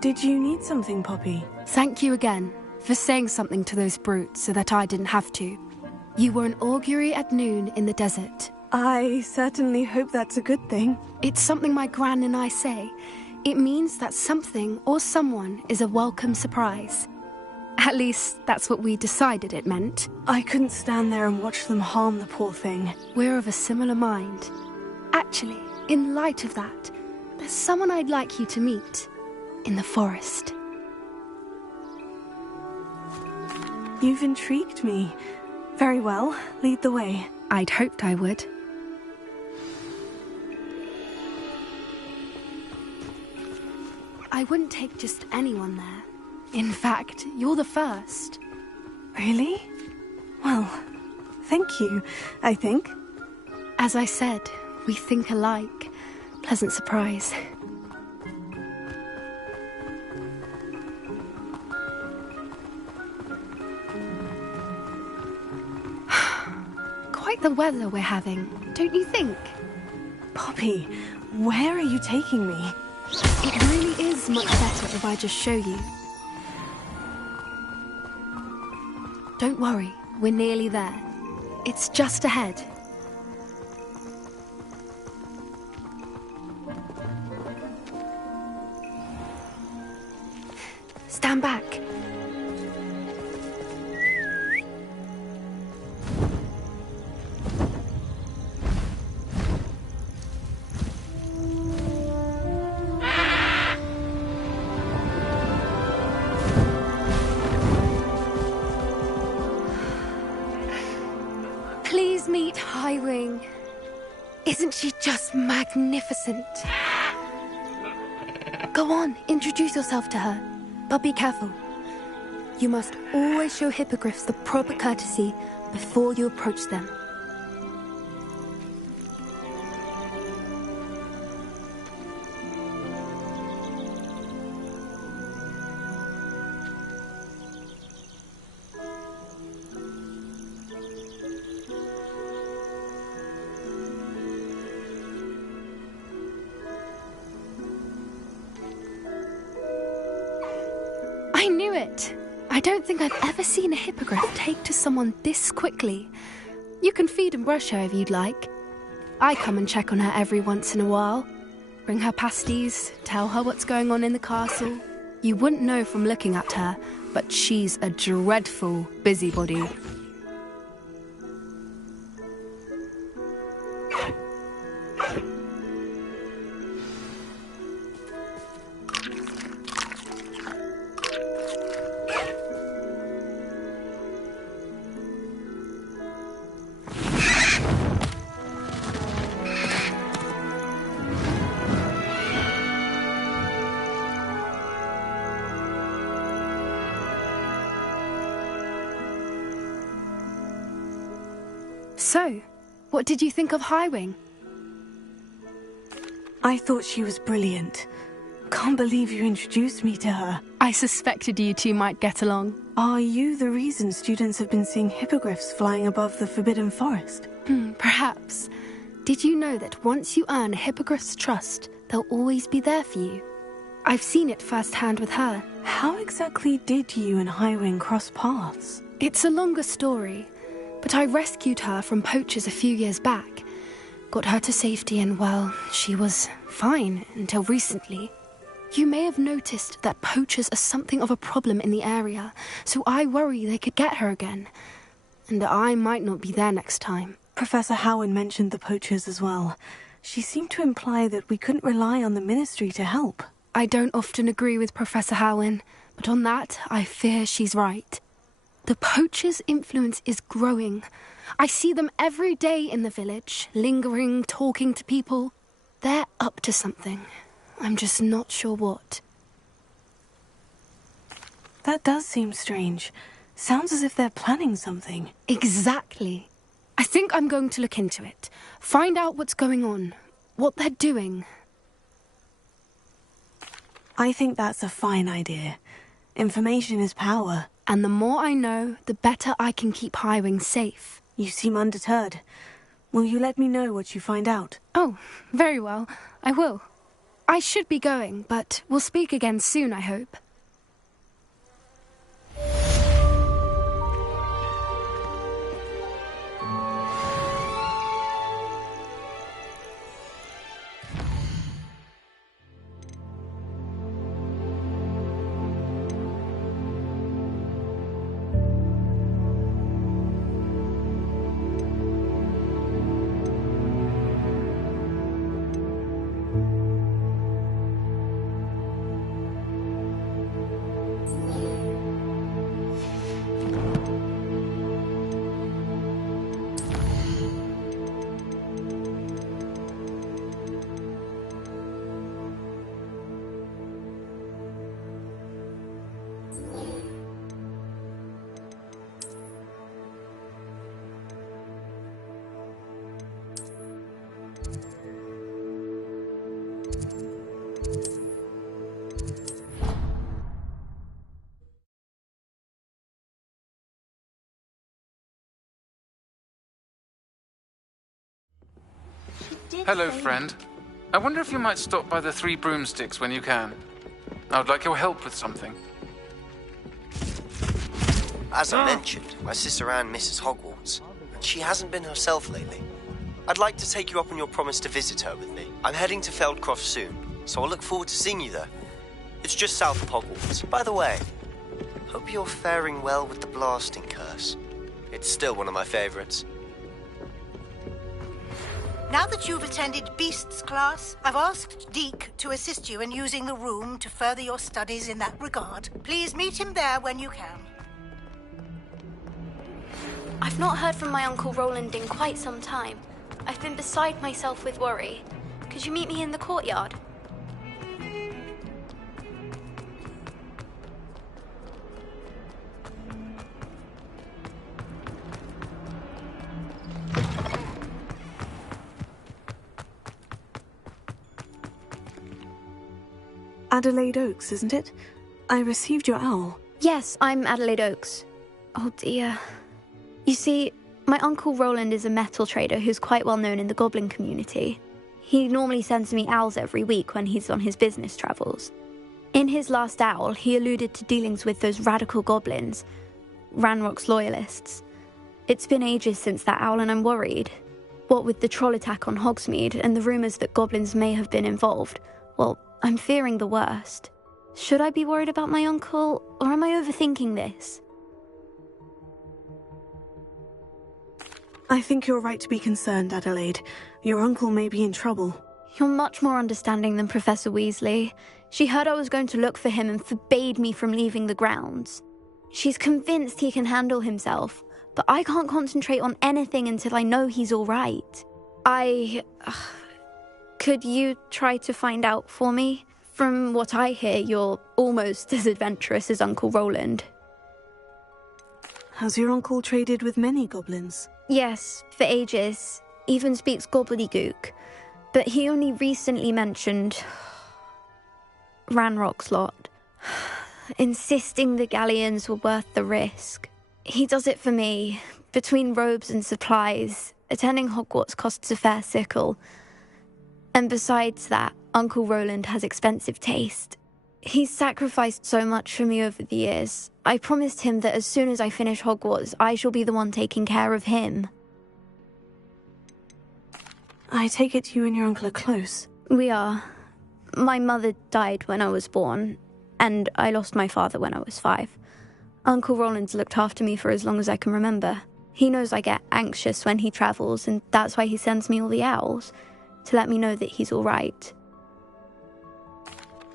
Did you need something, Poppy? Thank you again for saying something to those brutes so that I didn't have to. You were an augury at noon in the desert. I certainly hope that's a good thing. It's something my gran and I say. It means that something or someone is a welcome surprise. At least, that's what we decided it meant. I couldn't stand there and watch them harm the poor thing. We're of a similar mind. Actually, in light of that, there's someone I'd like you to meet. In the forest. You've intrigued me. Very well, lead the way. I'd hoped I would. I wouldn't take just anyone there. In fact, you're the first. Really? Well, thank you, I think. As I said, we think alike. Pleasant surprise. Quite the weather we're having, don't you think? Poppy, where are you taking me? It really is much better if I just show you. Don't worry, we're nearly there. It's just ahead. Stand back. Please meet Highwing. Isn't she just magnificent? Go on, introduce yourself to her. But be careful. You must always show hippogriffs the proper courtesy before you approach them. I knew it! I don't think I've ever seen a hippogriff take to someone this quickly. You can feed and brush her if you'd like. I come and check on her every once in a while. Bring her pasties, tell her what's going on in the castle. You wouldn't know from looking at her, but she's a dreadful busybody. So, what did you think of Highwing? I thought she was brilliant. Can't believe you introduced me to her. I suspected you two might get along. Are you the reason students have been seeing hippogriffs flying above the Forbidden Forest? Perhaps. Did you know that once you earn a hippogriff's trust, they'll always be there for you? I've seen it firsthand with her. How exactly did you and Highwing cross paths? It's a longer story, but I rescued her from poachers a few years back. Got her to safety and, well, she was fine until recently. You may have noticed that poachers are something of a problem in the area, so I worry they could get her again. And I might not be there next time. Professor Howin mentioned the poachers as well. She seemed to imply that we couldn't rely on the Ministry to help. I don't often agree with Professor Howin, but on that, I fear she's right. The poachers' influence is growing. I see them every day in the village, lingering, talking to people. They're up to something. I'm just not sure what. That does seem strange. Sounds as if they're planning something. Exactly. I think I'm going to look into it. Find out what's going on, what they're doing. I think that's a fine idea. Information is power. And the more I know, the better I can keep Highwing safe. You seem undeterred. Will you let me know what you find out? Oh, very well. I will. I should be going, but we'll speak again soon, I hope. Hello, friend. I wonder if you might stop by the Three Broomsticks when you can. I would like your help with something. As I mentioned, my sister Anne misses Hogwarts, and she hasn't been herself lately. I'd like to take you up on your promise to visit her with me. I'm heading to Feldcroft soon, so I'll look forward to seeing you there. It's just south of Hogwarts. By the way, hope you're faring well with the blasting curse. It's still one of my favorites. Now that you've attended Beasts class, I've asked Deke to assist you in using the room to further your studies in that regard. Please meet him there when you can. I've not heard from my Uncle Roland in quite some time. I've been beside myself with worry. Could you meet me in the courtyard? Adelaide Oaks, isn't it? I received your owl. Yes, I'm Adelaide Oaks. Oh dear. You see, my Uncle Roland is a metal trader who's quite well known in the goblin community. He normally sends me owls every week when he's on his business travels. In his last owl, he alluded to dealings with those radical goblins, Ranrock's loyalists. It's been ages since that owl and I'm worried. What with the troll attack on Hogsmeade and the rumours that goblins may have been involved, well, I'm fearing the worst. Should I be worried about my uncle, or am I overthinking this? I think you're right to be concerned, Adelaide. Your uncle may be in trouble. You're much more understanding than Professor Weasley. She heard I was going to look for him and forbade me from leaving the grounds. She's convinced he can handle himself, but I can't concentrate on anything until I know he's all right. Could you try to find out for me? From what I hear, you're almost as adventurous as Uncle Roland. Has your uncle traded with many goblins? Yes, for ages. Even speaks gobbledygook. But he only recently mentioned Ranrock's lot, insisting the galleons were worth the risk. He does it for me. Between robes and supplies, attending Hogwarts costs a fair sickle. And besides that, Uncle Roland has expensive taste. He's sacrificed so much for me over the years. I promised him that as soon as I finish Hogwarts, I shall be the one taking care of him. I take it you and your uncle are close. We are. My mother died when I was born, and I lost my father when I was 5. Uncle Roland's looked after me for as long as I can remember. He knows I get anxious when he travels, and that's why he sends me all the owls, to let me know that he's all right.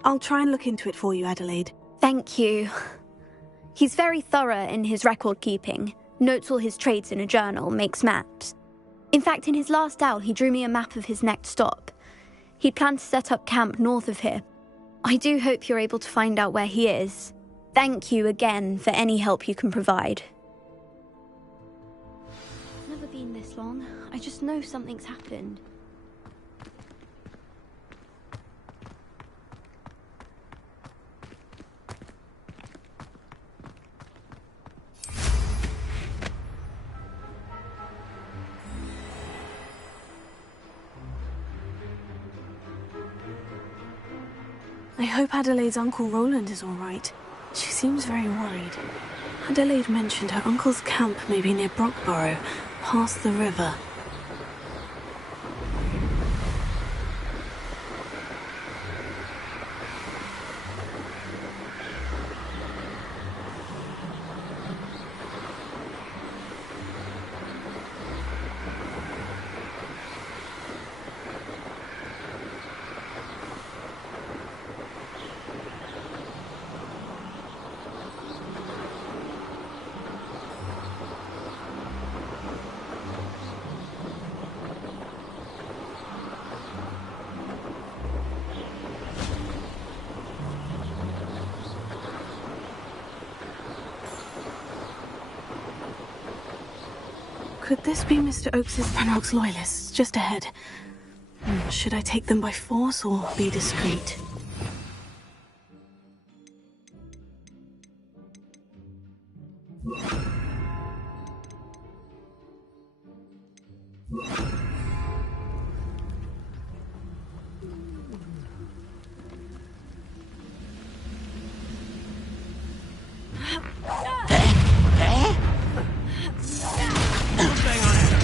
I'll try and look into it for you, Adelaide. Thank you. He's very thorough in his record keeping, notes all his trades in a journal, makes maps. In fact, in his last owl, he drew me a map of his next stop. He'd planned to set up camp north of here. I do hope you're able to find out where he is. Thank you again for any help you can provide. It's never been this long. I just know something's happened. I hope Adelaide's Uncle Roland is all right. She seems very worried. Adelaide mentioned her uncle's camp may be near Brockborough, past the river. Could this be Mr. Oakes's Ranrock's loyalists just ahead? Should I take them by force or be discreet?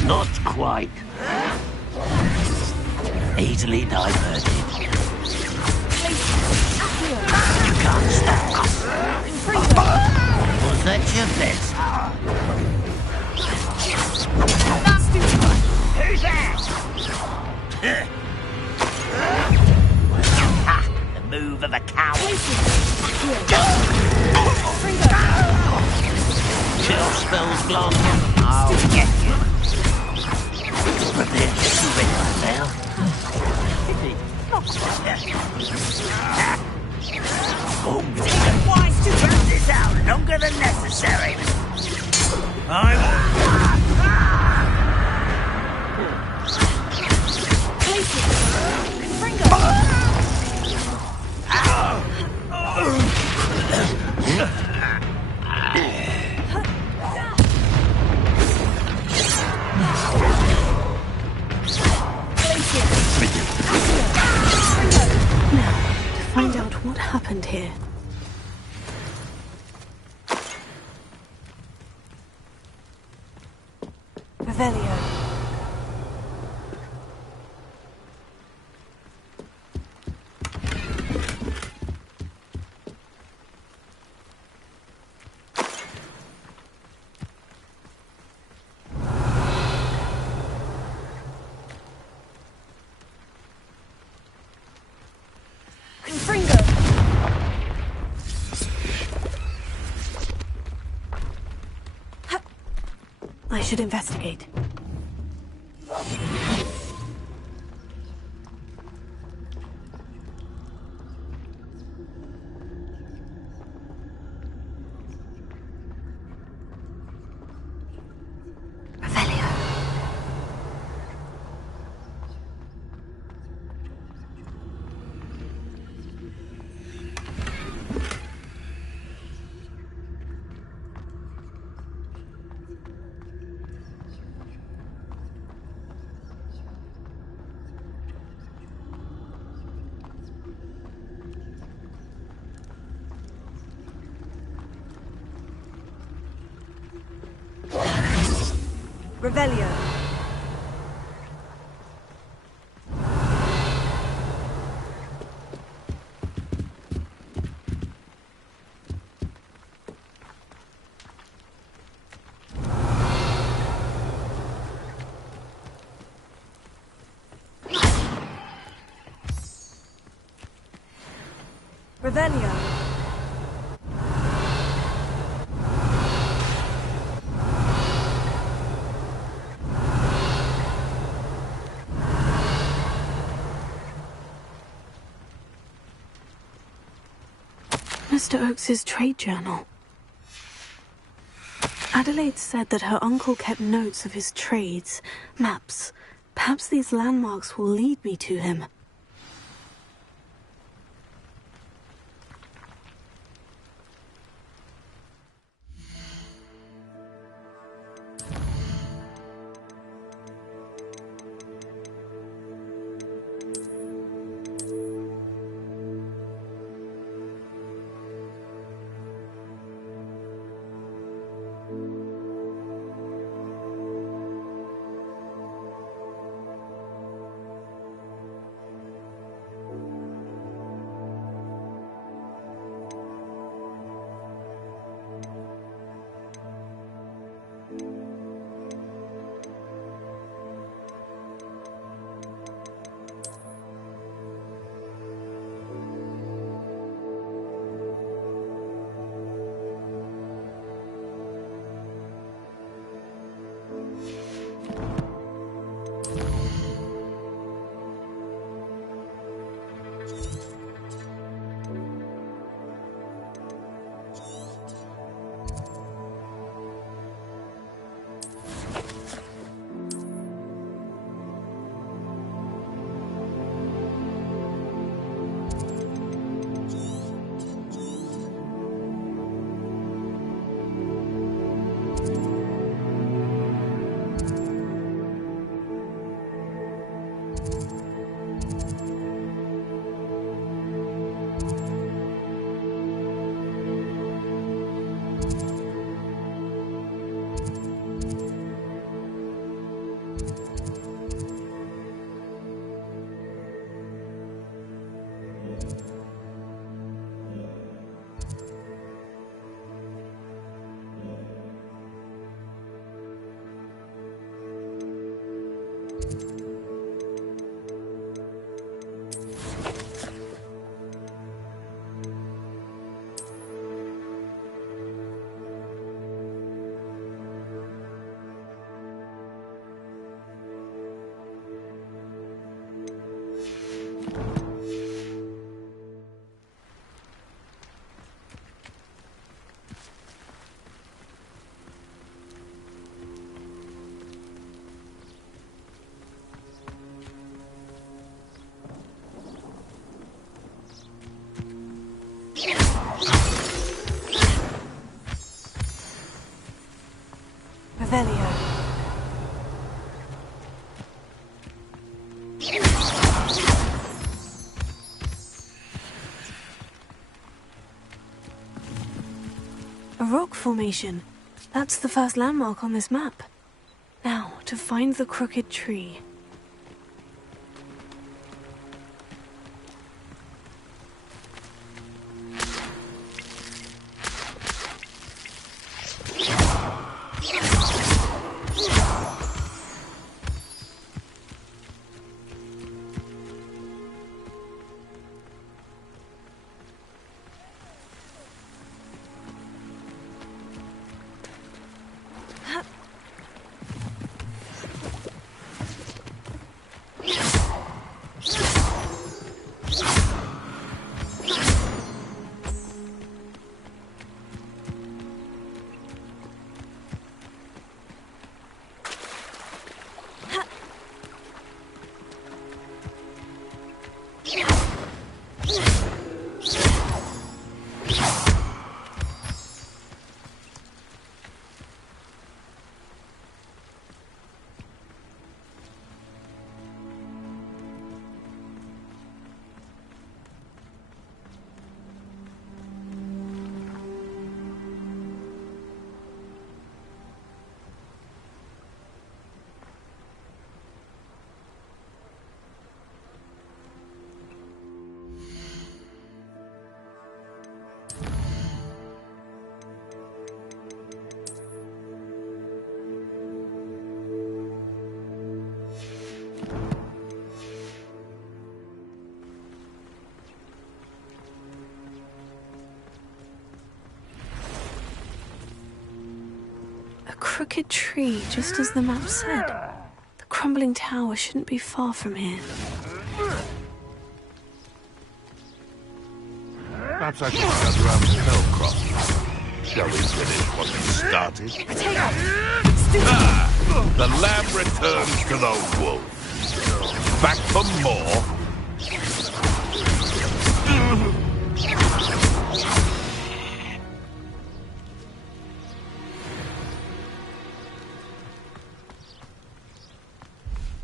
Not quite. Easily diverted. You can't stop us. Was that your best? Who's that? The move of a coward. Chill spells blast. I'll get you. Prepare to surrender now. Oh, it's wise to drag this out longer than necessary. Find out what happened here. Revelio. I should investigate. Revelio. Revelio. Mr. Oakes's trade journal. Adelaide said that her uncle kept notes of his trades, maps. Perhaps these landmarks will lead me to him. Revelio. A rock formation. That's the first landmark on this map. Now, to find the crooked tree. Crooked tree, just as the map said. The crumbling tower shouldn't be far from here. Perhaps I should cut around Hellcroft. Shall we finish what we started? The lamb returns to the wolf. Back for more.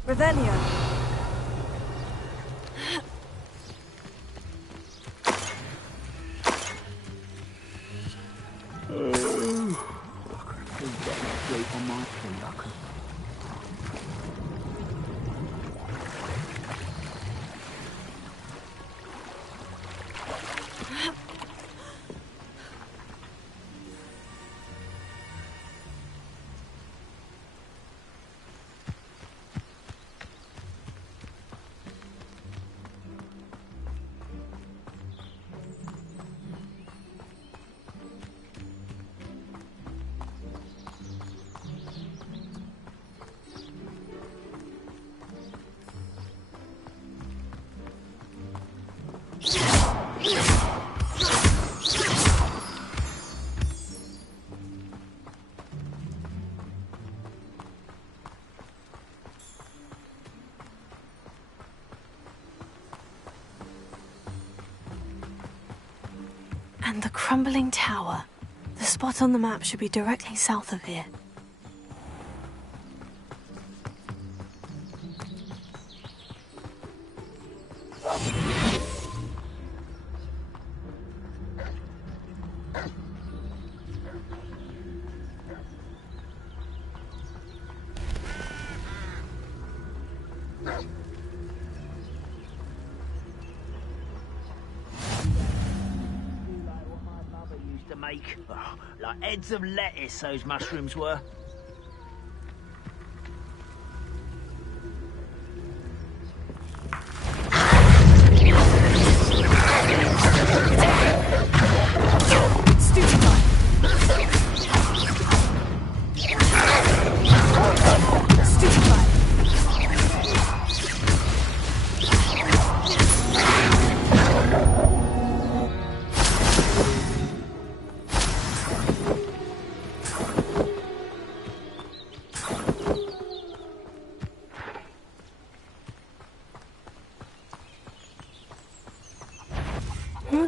Revelio. And the crumbling tower. The spot on the map should be directly south of here. Like heads of lettuce, those mushrooms were.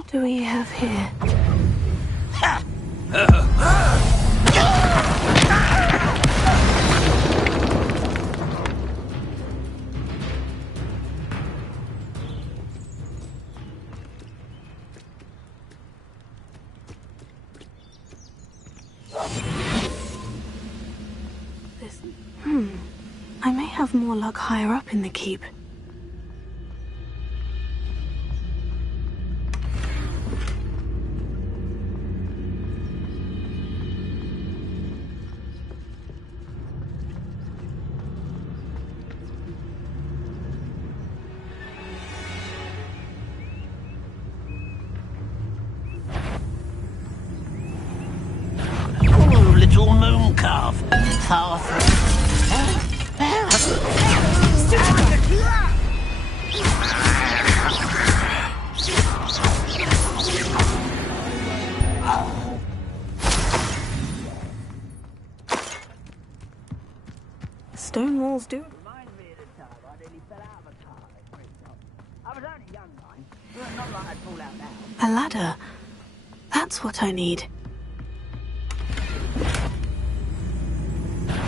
What do we have here? I may have more luck higher up in the keep. Oh, little moon calf. Far from... Stone walls do. A ladder. That's what I need.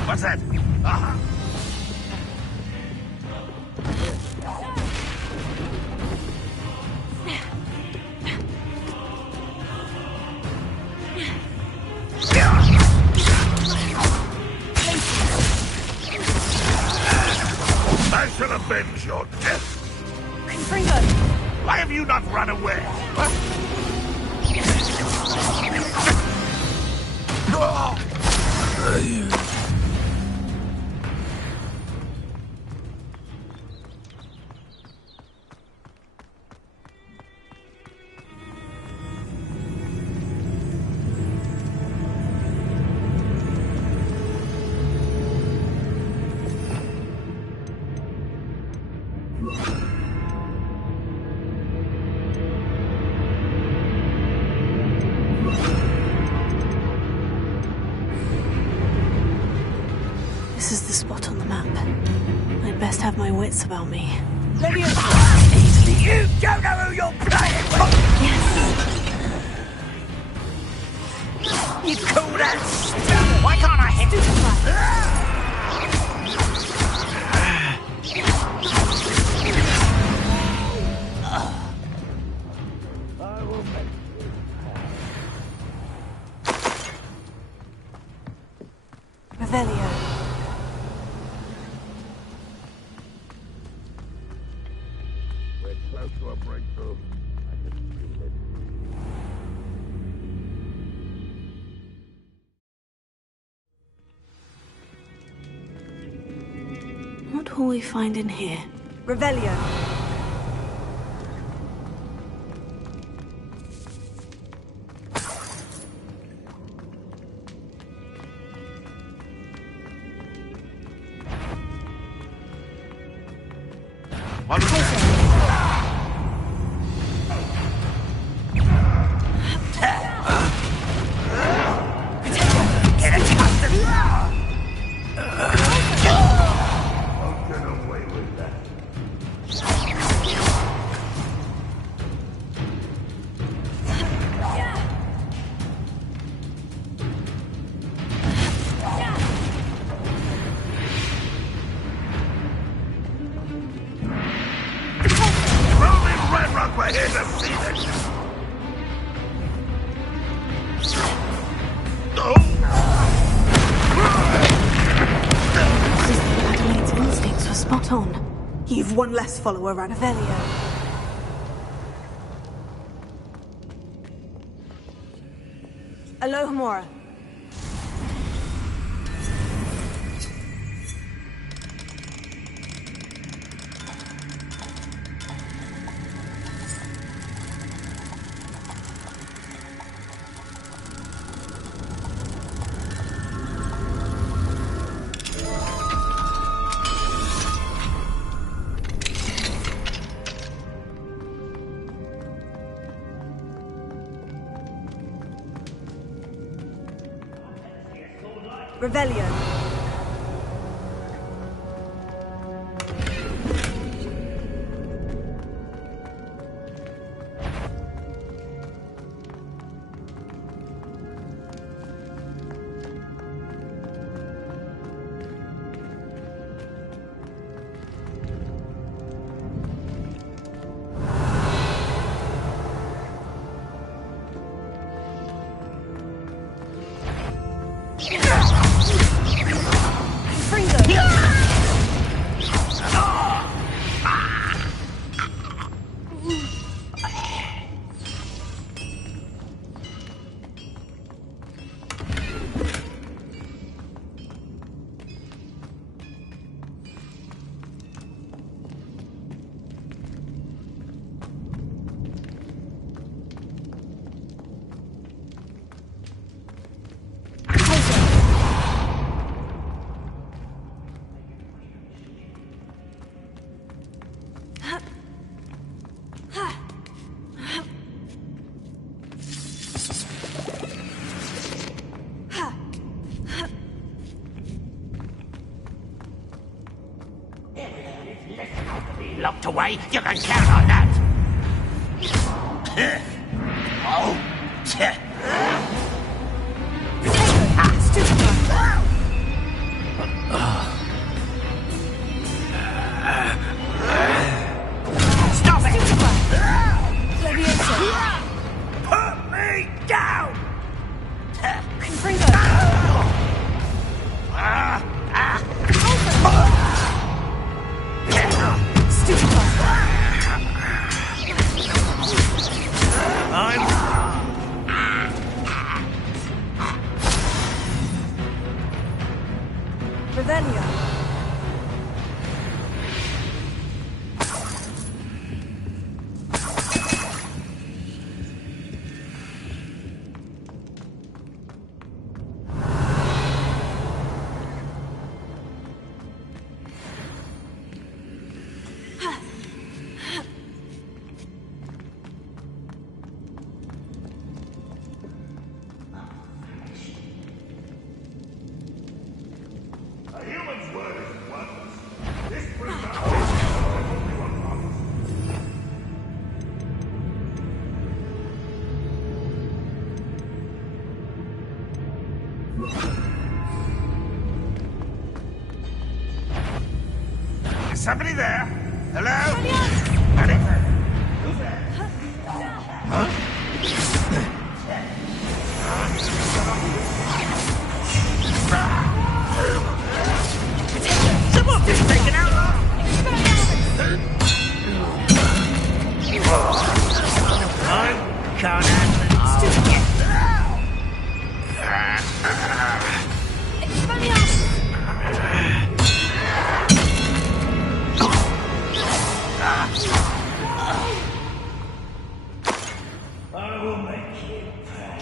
What's that? Aha! I shall avenge your death. Confringo! Why have you not run away? This is the spot on the map. I'd best have my wits about me. Easily, you don't know who you're playing with! You call that stuff? Why can't I hit Revelio. We're close to a breakthrough. I can feel it. What will we find in here? Revelio. Adelaide's instincts were spot on. You've one less follower, Revelio. Alohomora. Revelio. Be locked away, you can count on that! Oh! Stop it! Put me down! Revelio. Somebody there? Hello? Anything? Who's there? Huh? Someone just taken out! I can't handle it. I will make you pay.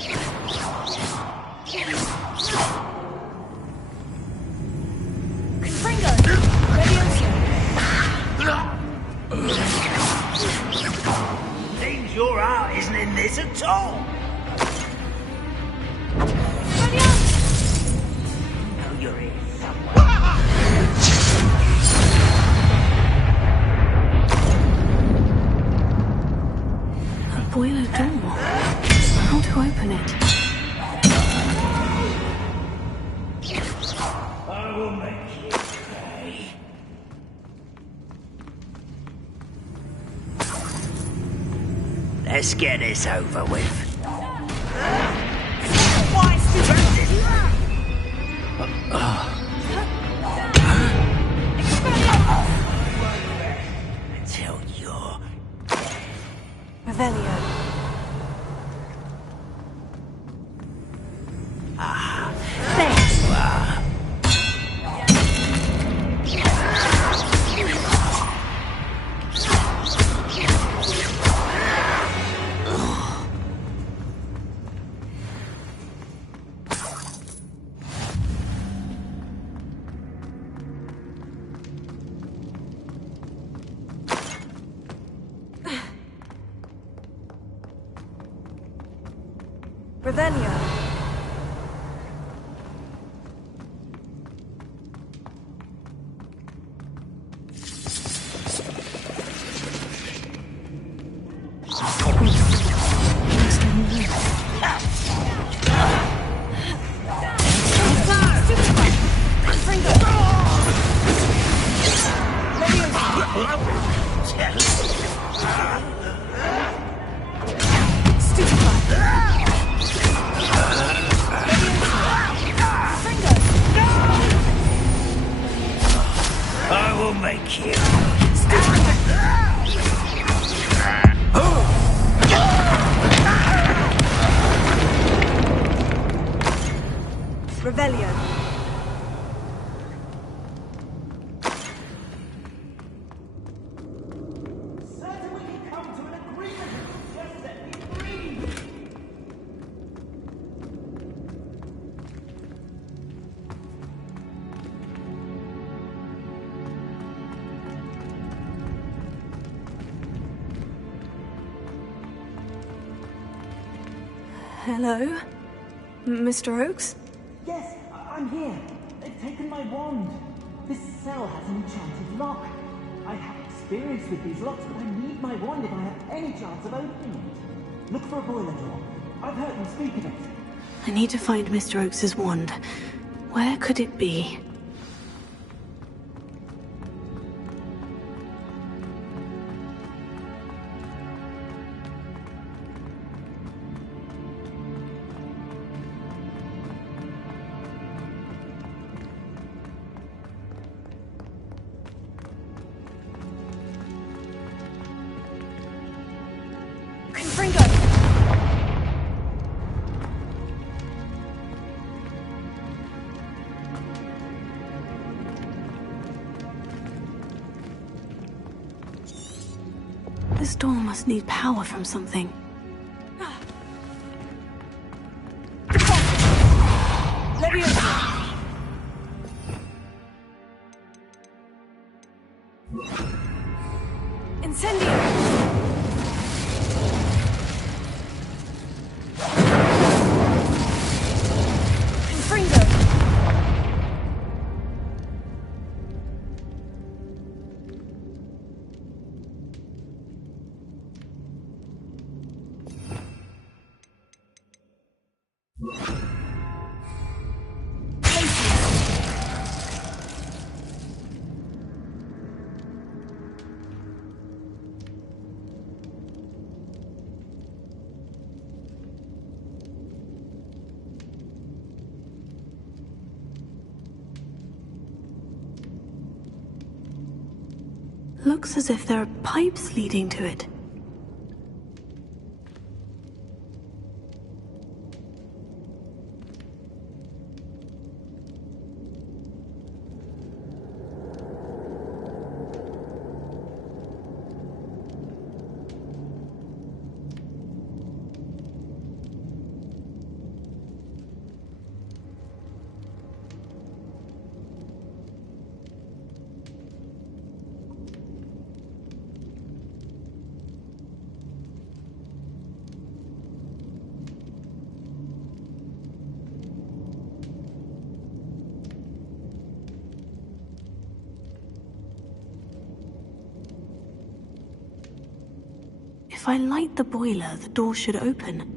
Seems your heart isn't in this at all. You know you're here somewhere. A boiler door. How to open it? I will make you pay. Let's get this over with. Why stupid? Until you're Revelio. there you are. Revelio. I will make you. Revelio. Hello? Mr. Oakes? Yes, I'm here. They've taken my wand. This cell has an enchanted lock. I have experience with these locks, but I need my wand if I have any chance of opening it. Look for a boiler door. I've heard them speak of it. I need to find Mr. Oakes's wand. Where could it be? This door must need power from something. Looks as if there are pipes leading to it. If I light the boiler, the door should open.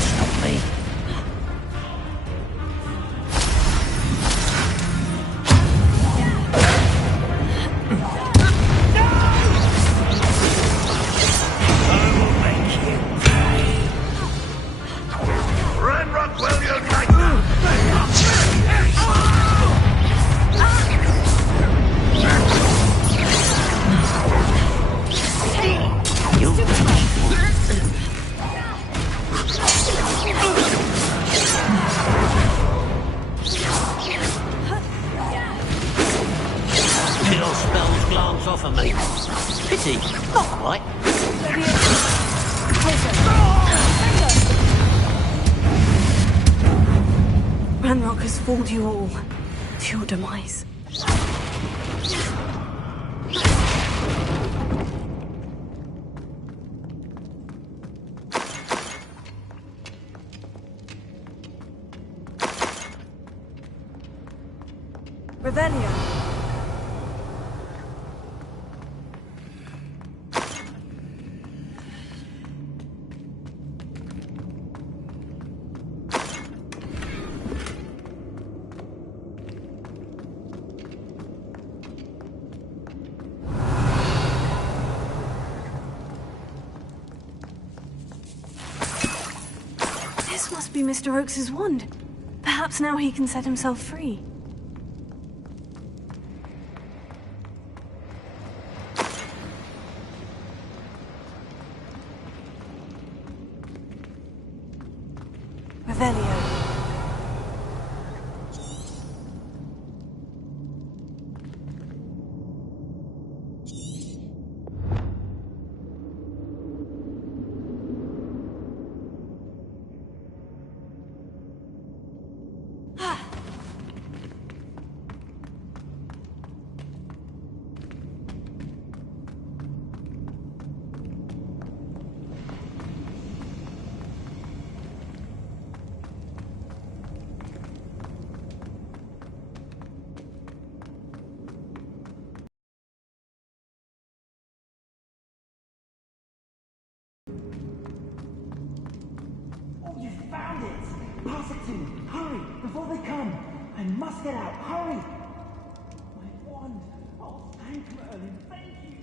Stop me. Ranrock, will you like Your spells glance off of me. Pity, not quite. Ranrock has fooled you all to your demise. Revelio. This must be Mr. Oakes's wand. Perhaps now he can set himself free. Revelio. You found it! Pass it to me! Hurry! Before they come! I must get out! Hurry! My wand! Oh, thank Merlin! Thank you!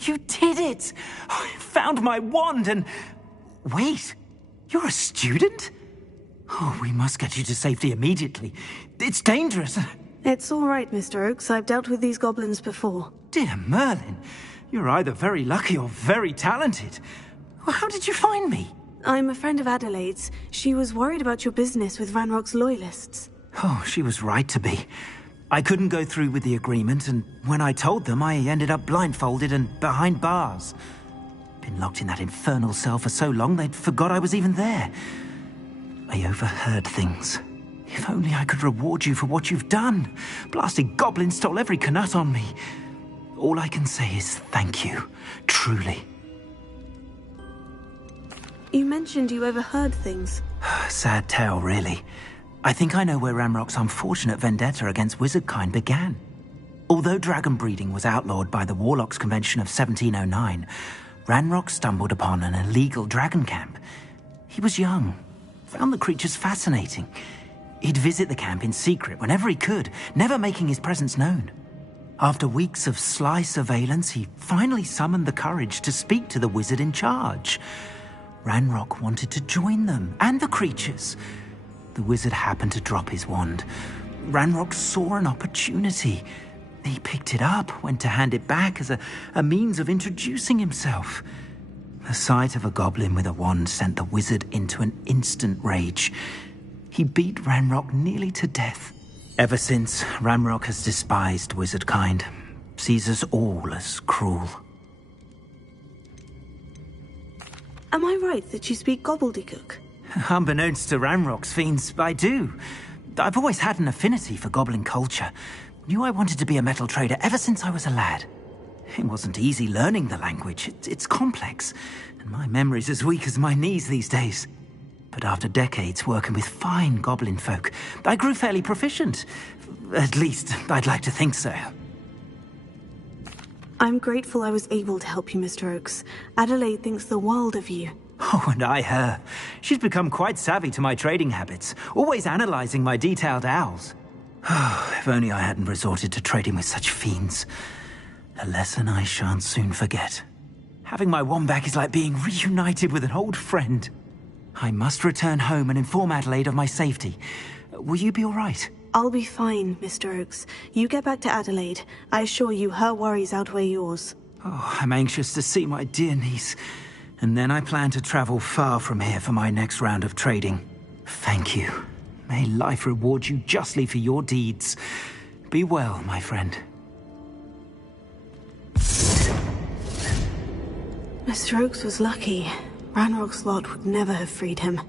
You did it! I found my wand and... Wait! You're a student? Oh, we must get you to safety immediately. It's dangerous. It's all right, Mr. Oakes. I've dealt with these goblins before. Dear Merlin, you're either very lucky or very talented. Well, how did you find me? I'm a friend of Adelaide's. She was worried about your business with Ranrock's loyalists. Oh, she was right to be. I couldn't go through with the agreement, and when I told them, I ended up blindfolded and behind bars. Been locked in that infernal cell for so long, they'd forgot I was even there. I overheard things. If only I could reward you for what you've done. Blasted goblin stole every Knut on me. All I can say is thank you. Truly. You mentioned you overheard things. Sad tale, really. I think I know where Ranrock's unfortunate vendetta against wizardkind began. Although dragon breeding was outlawed by the Warlocks Convention of 1709, Ranrock stumbled upon an illegal dragon camp. He was young, found the creatures fascinating. He'd visit the camp in secret whenever he could, never making his presence known. After weeks of sly surveillance, he finally summoned the courage to speak to the wizard in charge. Ranrock wanted to join them, and the creatures. The wizard happened to drop his wand. Ranrock saw an opportunity. He picked it up, went to hand it back as a means of introducing himself. The sight of a goblin with a wand sent the wizard into an instant rage. He beat Ranrock nearly to death. Ever since, Ranrock has despised wizardkind, sees us all as cruel. Am I right that you speak gobbledygook? Unbeknownst to Ranrock's fiends, I do. I've always had an affinity for goblin culture. Knew I wanted to be a metal trader ever since I was a lad. It wasn't easy learning the language. It's complex, and my memory's as weak as my knees these days. But after decades working with fine goblin folk, I grew fairly proficient. At least, I'd like to think so. I'm grateful I was able to help you, Mr. Oakes. Adelaide thinks the world of you. Oh, and I her. She's become quite savvy to my trading habits, always analyzing my detailed owls. If only I hadn't resorted to trading with such fiends. A lesson I shan't soon forget. Having my wand back is like being reunited with an old friend. I must return home and inform Adelaide of my safety. Will you be all right? I'll be fine, Mr. Oakes. You get back to Adelaide. I assure you her worries outweigh yours. Oh, I'm anxious to see my dear niece. And then I plan to travel far from here for my next round of trading. Thank you. May life reward you justly for your deeds. Be well, my friend. Mr. Oakes was lucky. Ranrock's lot would never have freed him.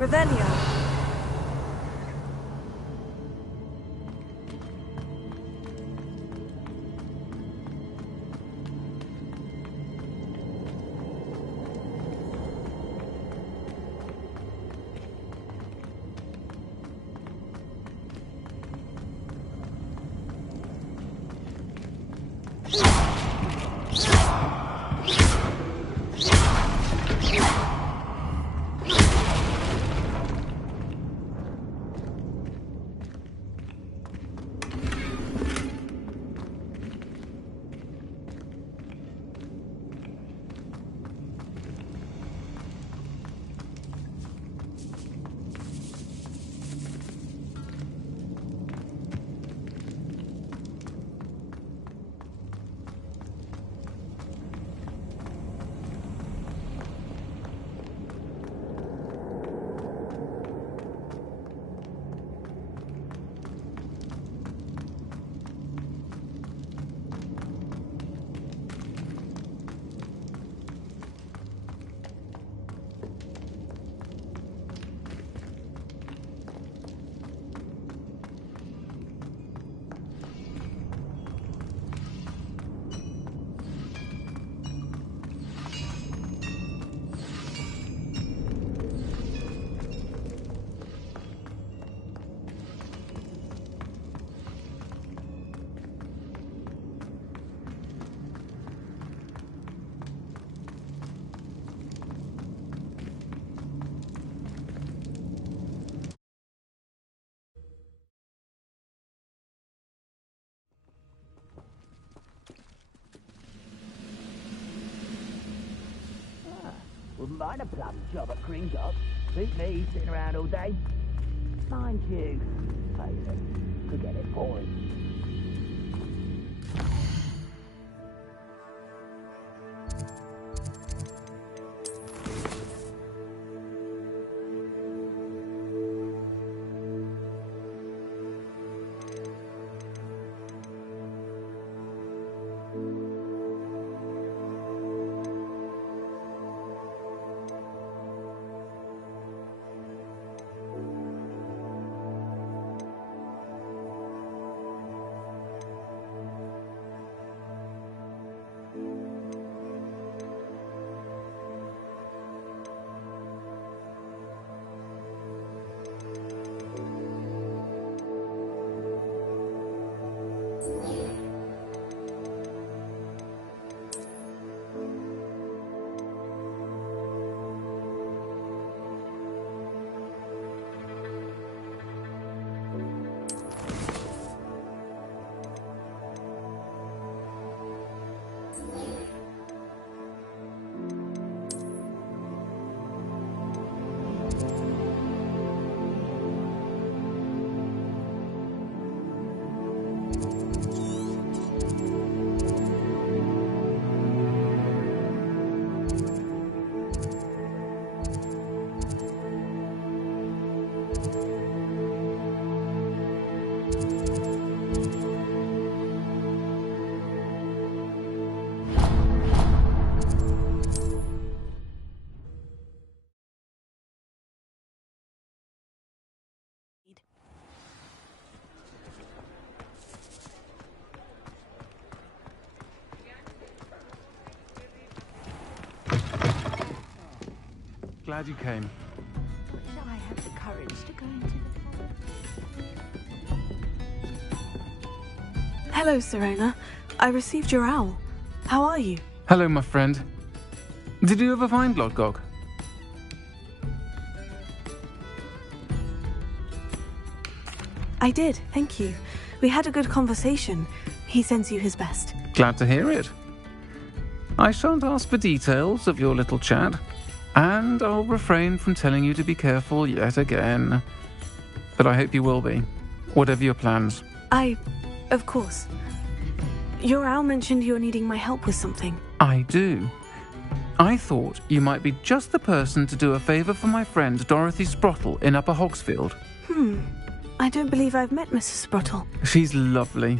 Revelio. mind a plum job at Gringotts. Beat me sitting around all day. Mind you, payment could get it boring. Glad you came. Shall I have the courage to go into the... Hello, Serena. I received your owl. How are you? Hello, my friend. Did you ever find Lodgok? I did, thank you. We had a good conversation. He sends you his best. Glad to hear it. I shan't ask for details of your little chat, and I'll refrain from telling you to be careful yet again. But I hope you will be, whatever your plans. Of course. Your owl mentioned you're needing my help with something. I do. I thought you might be just the person to do a favour for my friend Dorothy Sprottle in Upper Hogsfield. I don't believe I've met Mrs. Sprottle. She's lovely.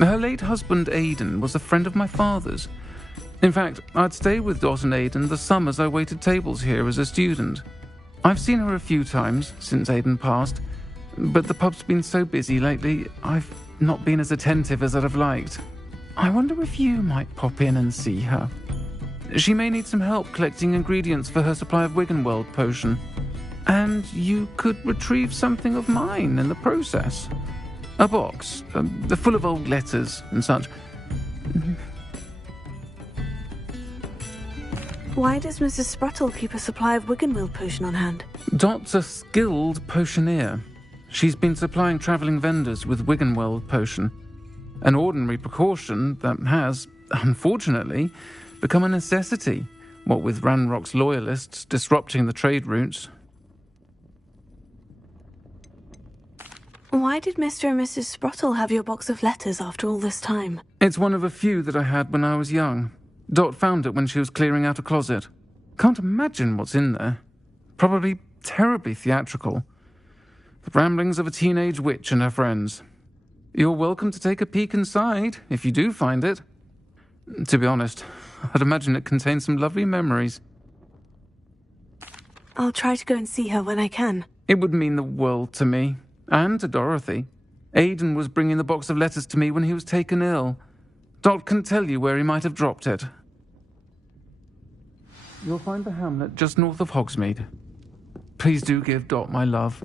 Her late husband Aidan was a friend of my father's. In fact, I'd stay with Dot and Aidan the summers I waited tables here as a student. I've seen her a few times since Aidan passed, but the pub's been so busy lately, I've not been as attentive as I'd have liked. I wonder if you might pop in and see her. She may need some help collecting ingredients for her supply of Wiggenweld potion. And you could retrieve something of mine in the process. A box, full of old letters and such. Why does Mrs. Sprottle keep a supply of Wiggenweld potion on hand? Dot's a skilled potioneer. She's been supplying travelling vendors with Wiggenweld potion. An ordinary precaution that has, unfortunately, become a necessity, what with Ranrock's loyalists disrupting the trade routes. Why did Mr. and Mrs. Sprottle have your box of letters after all this time? It's one of a few that I had when I was young. Dot found it when she was clearing out a closet. Can't imagine what's in there. Probably terribly theatrical. The ramblings of a teenage witch and her friends. You're welcome to take a peek inside, if you do find it. To be honest, I'd imagine it contains some lovely memories. I'll try to go and see her when I can. It would mean the world to me, and to Dorothy. Aidan was bringing the box of letters to me when he was taken ill. Dot can tell you where he might have dropped it. You'll find the hamlet just north of Hogsmeade. Please do give Dot my love.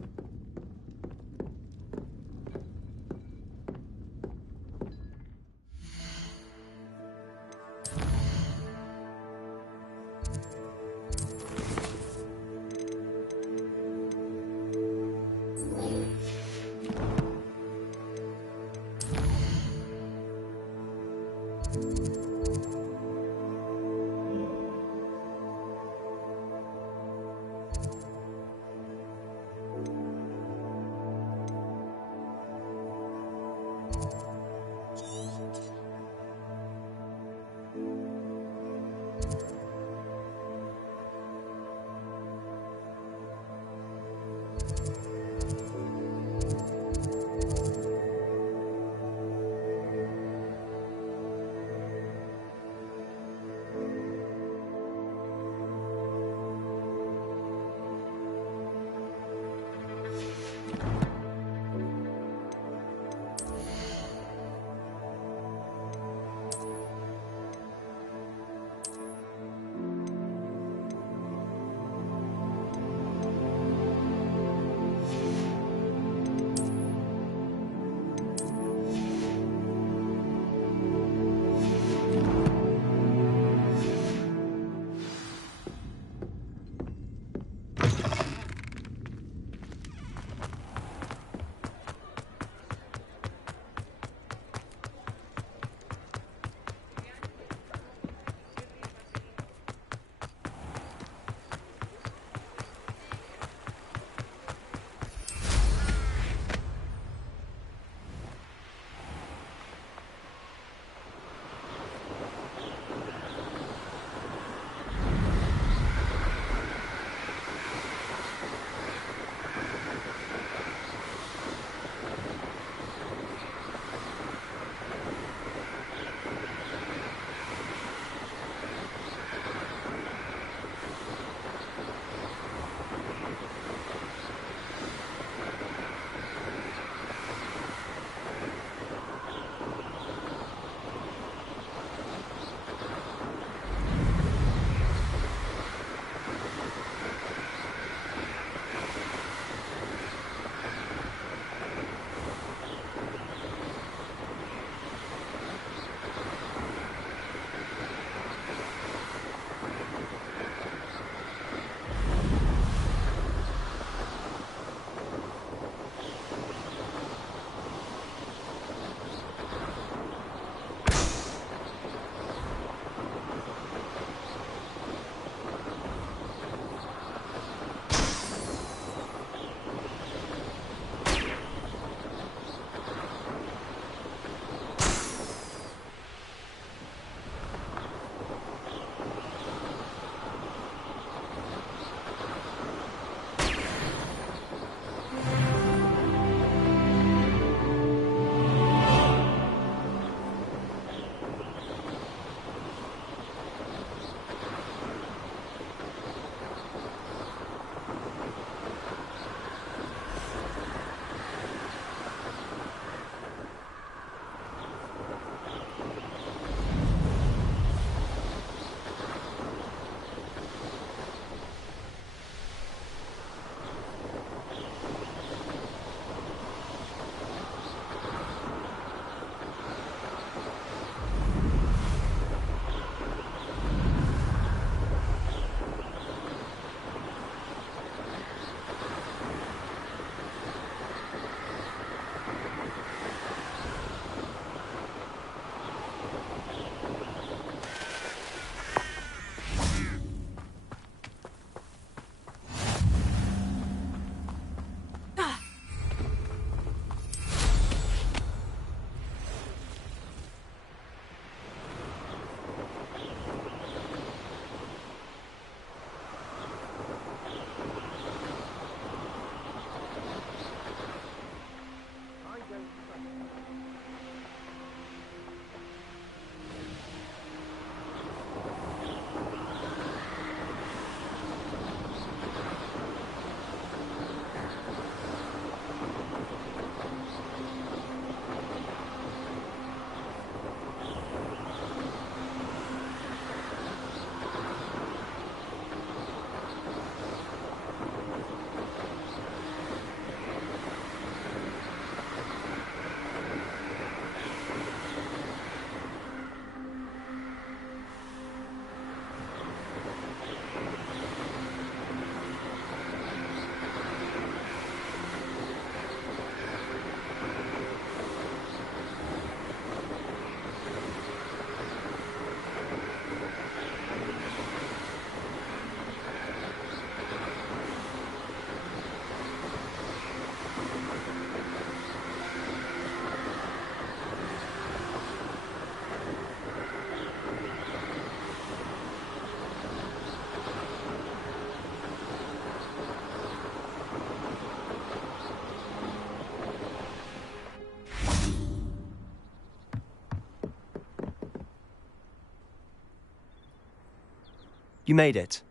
You made it.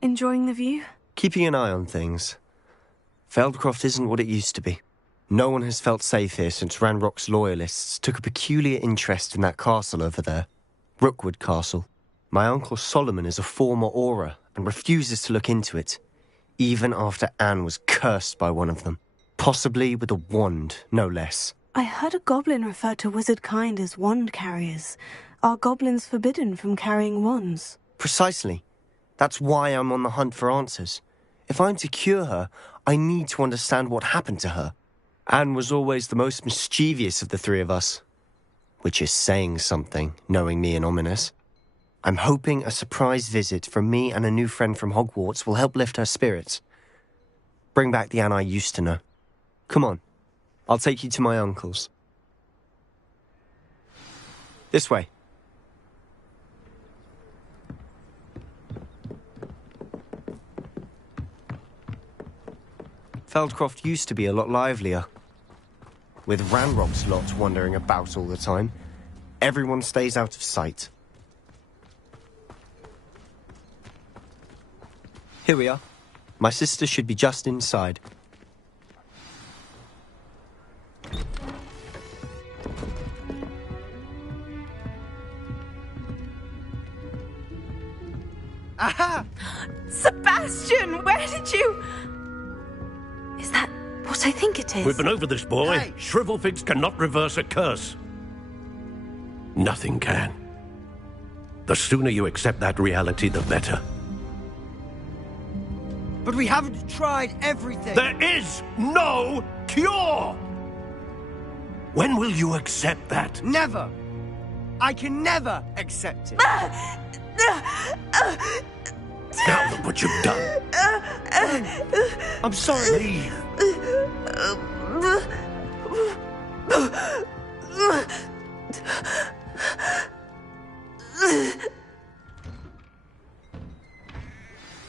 Enjoying the view? Keeping an eye on things. Feldcroft isn't what it used to be. No one has felt safe here since Ranrock's loyalists took a peculiar interest in that castle over there. Rookwood Castle. My uncle Solomon is a former Auror and refuses to look into it, even after Anne was cursed by one of them. Possibly with a wand, no less. I heard a goblin refer to wizard kind as wand carriers. Are goblins forbidden from carrying wands? Precisely. That's why I'm on the hunt for answers. If I'm to cure her, I need to understand what happened to her. Anne was always the most mischievous of the three of us. Which is saying something, knowing me and Ominous. I'm hoping a surprise visit from me and a new friend from Hogwarts will help lift her spirits. Bring back the Anne I used to know. Come on, I'll take you to my uncle's. This way. Feldcroft used to be a lot livelier. With Ranrock's lot wandering about all the time, everyone stays out of sight. Here we are. My sister should be just inside. Aha! Sebastian, where did you... Is that what I think it is? We've been over this, boy. Hey. Shrivelfigs cannot reverse a curse. Nothing can. The sooner you accept that reality, the better. But we haven't tried everything. There is no cure! When will you accept that? Never. I can never accept it. Now look what you've done. I'm sorry. Leave.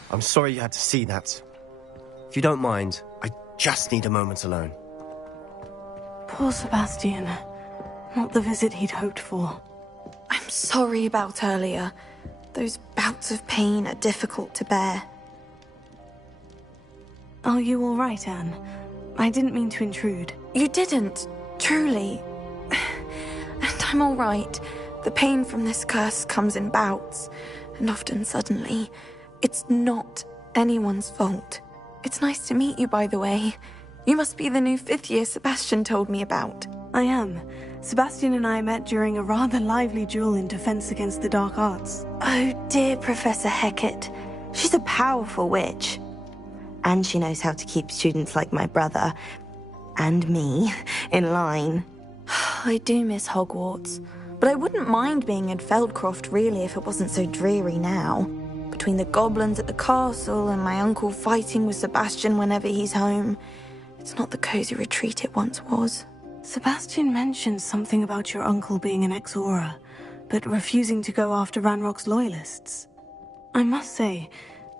I'm sorry you had to see that. If you don't mind, I just need a moment alone. Poor Sebastian. Not the visit he'd hoped for. I'm sorry about earlier. Those bouts of pain are difficult to bear. Are you all right, Anne? I didn't mean to intrude. You didn't, truly. And I'm all right. The pain from this curse comes in bouts, and often suddenly. It's not anyone's fault. It's nice to meet you, by the way. You must be the new 5th year Sebastian told me about. I am. Sebastian and I met during a rather lively duel in Defense Against the Dark Arts. Oh dear, Professor Hecat. She's a powerful witch. And she knows how to keep students like my brother, and me, in line. I do miss Hogwarts, but I wouldn't mind being in Feldcroft really if it wasn't so dreary now. Between the goblins at the castle and my uncle fighting with Sebastian whenever he's home, it's not the cozy retreat it once was. Sebastian mentioned something about your uncle being an ex-Auror, but refusing to go after Ranrock's loyalists. I must say,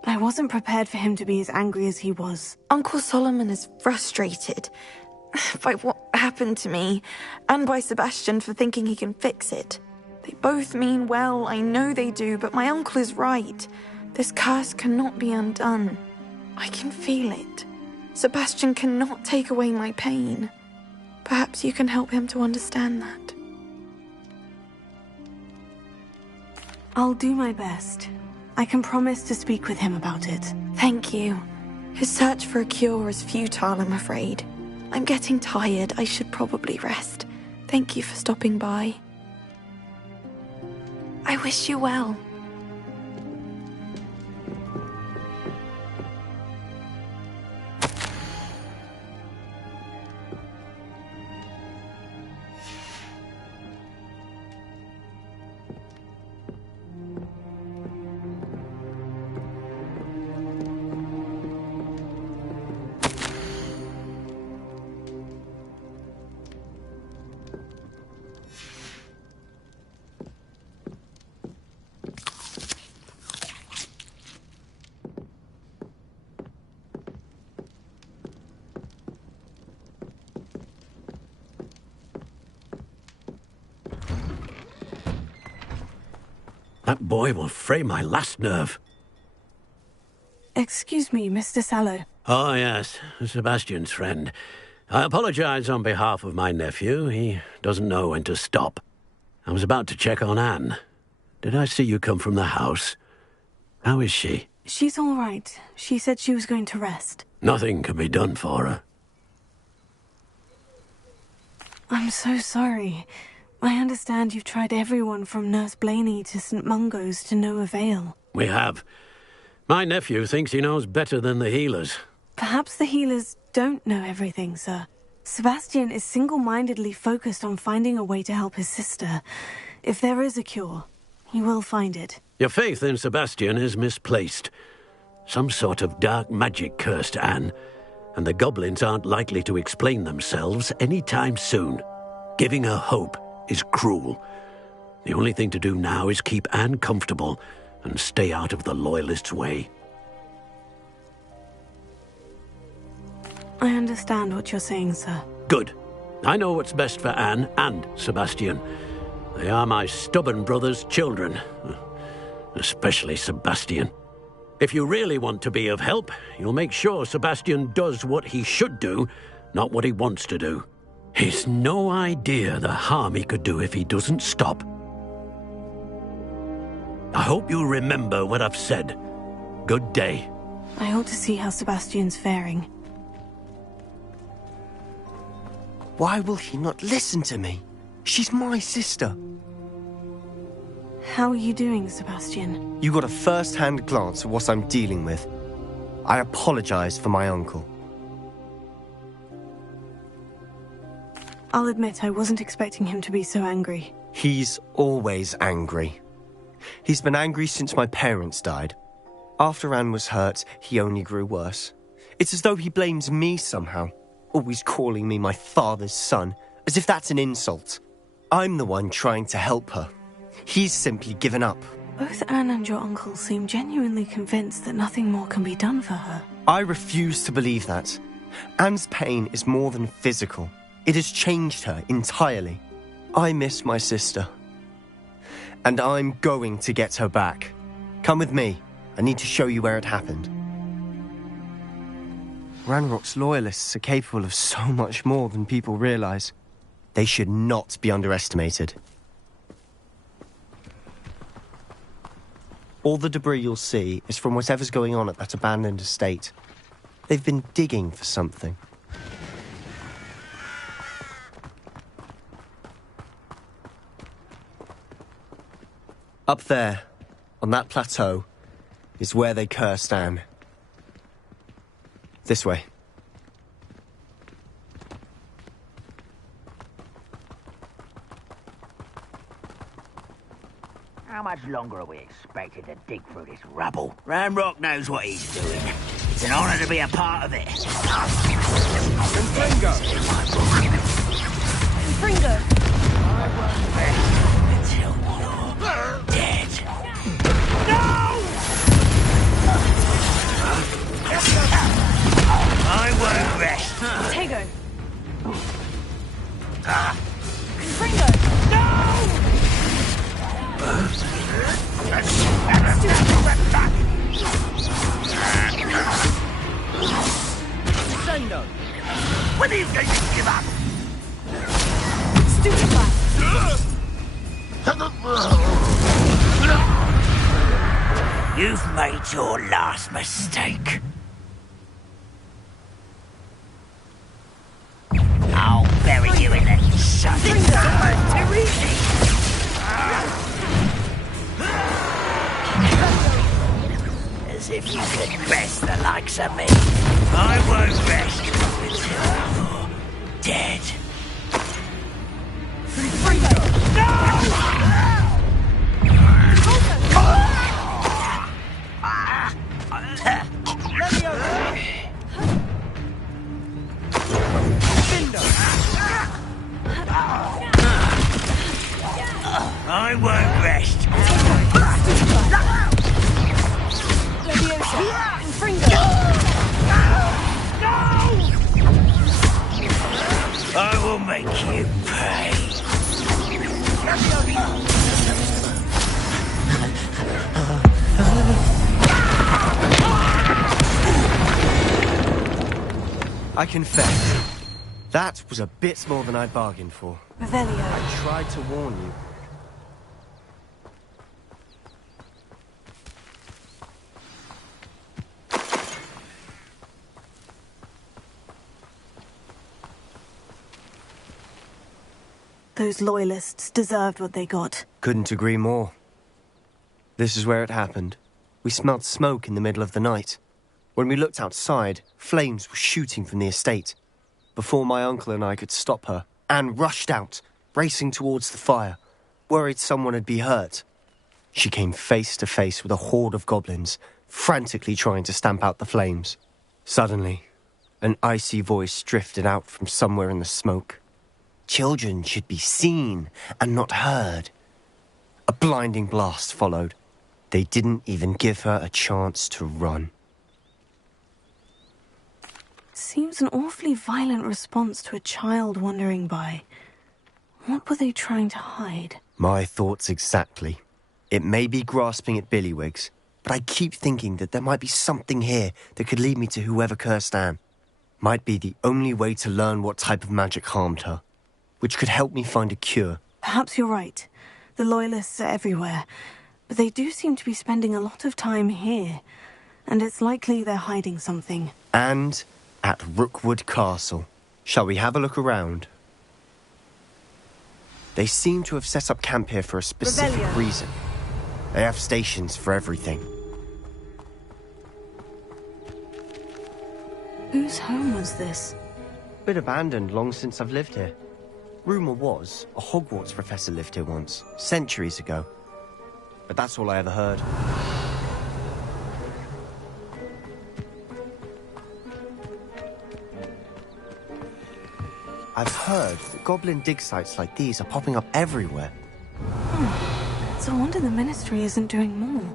I wasn't prepared for him to be as angry as he was. Uncle Solomon is frustrated by what happened to me, and by Sebastian for thinking he can fix it. They both mean well, I know they do, but my uncle is right. This curse cannot be undone. I can feel it. Sebastian cannot take away my pain. Perhaps you can help him to understand that. I'll do my best. I can promise to speak with him about it. Thank you. His search for a cure is futile, I'm afraid. I'm getting tired. I should probably rest. Thank you for stopping by. I wish you well. That boy will fray my last nerve. Excuse me, Mr. Sallow. Oh, yes, Sebastian's friend. I apologize on behalf of my nephew. He doesn't know when to stop. I was about to check on Anne. Did I see you come from the house? How is she? She's all right. She said she was going to rest. Nothing can be done for her. I'm so sorry. I understand you've tried everyone from Nurse Blaney to St. Mungo's to no avail. We have. My nephew thinks he knows better than the healers. Perhaps the healers don't know everything, sir. Sebastian is single-mindedly focused on finding a way to help his sister. If there is a cure, he will find it. Your faith in Sebastian is misplaced. Some sort of dark magic cursed Anne, and the goblins aren't likely to explain themselves anytime soon. Giving her hope is cruel. The only thing to do now is keep Anne comfortable and stay out of the Loyalists' way. I understand what you're saying, sir. Good. I know what's best for Anne and Sebastian. They are my stubborn brother's children. Especially Sebastian. If you really want to be of help, you'll make sure Sebastian does what he should do, not what he wants to do. He's no idea the harm he could do if he doesn't stop. I hope you'll remember what I've said. Good day. I ought to see how Sebastian's faring. Why will he not listen to me? She's my sister. How are you doing, Sebastian? You got a first-hand glance at what I'm dealing with. I apologize for my uncle. I'll admit I wasn't expecting him to be so angry. He's always angry. He's been angry since my parents died. After Anne was hurt, he only grew worse. It's as though he blames me somehow, always calling me my father's son, as if that's an insult. I'm the one trying to help her. He's simply given up. Both Anne and your uncle seem genuinely convinced that nothing more can be done for her. I refuse to believe that. Anne's pain is more than physical. It has changed her entirely. I miss my sister. And I'm going to get her back. Come with me. I need to show you where it happened. Ranrock's Loyalists are capable of so much more than people realize. They should not be underestimated. All the debris you'll see is from whatever's going on at that abandoned estate. They've been digging for something. Up there, on that plateau, is where they cursed Anne. This way. How much longer are we expected to dig through this rubble? Ranrock knows what he's doing. It's an honor to be a part of it. Confringo! Confringo! Until you're dead. No! I won't rest. Tego! Confringo! No! Sendo! When are you going to give up? You've made your last mistake. I'll bury you in the sun. It's almost too easy. As if you could best the likes of me. I won't rest until you're dead. I won't rest. I will make you pay. I confess, that was a bit more than I bargained for. Revelio. I tried to warn you. Those loyalists deserved what they got. Couldn't agree more. This is where it happened. We smelled smoke in the middle of the night. When we looked outside, flames were shooting from the estate. Before my uncle and I could stop her, Anne rushed out, racing towards the fire, worried someone had been hurt. She came face to face with a horde of goblins, frantically trying to stamp out the flames. Suddenly, an icy voice drifted out from somewhere in the smoke. Children should be seen and not heard. A blinding blast followed. They didn't even give her a chance to run. Seems an awfully violent response to a child wandering by. What were they trying to hide? My thoughts exactly. It may be grasping at Billywigs, but I keep thinking that there might be something here that could lead me to whoever cursed Anne. Might be the only way to learn what type of magic harmed her, which could help me find a cure. Perhaps you're right. The Loyalists are everywhere, but they do seem to be spending a lot of time here, and it's likely they're hiding something. And at Rookwood Castle. Shall we have a look around? They seem to have set up camp here for a specific reason. They have stations for everything. Whose home was this? Been abandoned long since I've lived here. Rumour was a Hogwarts professor lived here once, centuries ago. But that's all I ever heard. I've heard that goblin dig sites like these are popping up everywhere. It's a wonder the Ministry isn't doing more.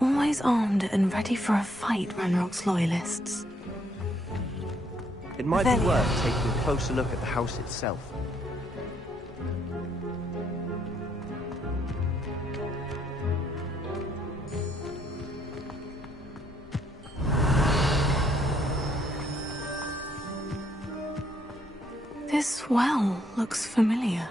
Always armed and ready for a fight, Ranrock's Loyalists. It might be worth taking a closer look at the house itself. This well looks familiar.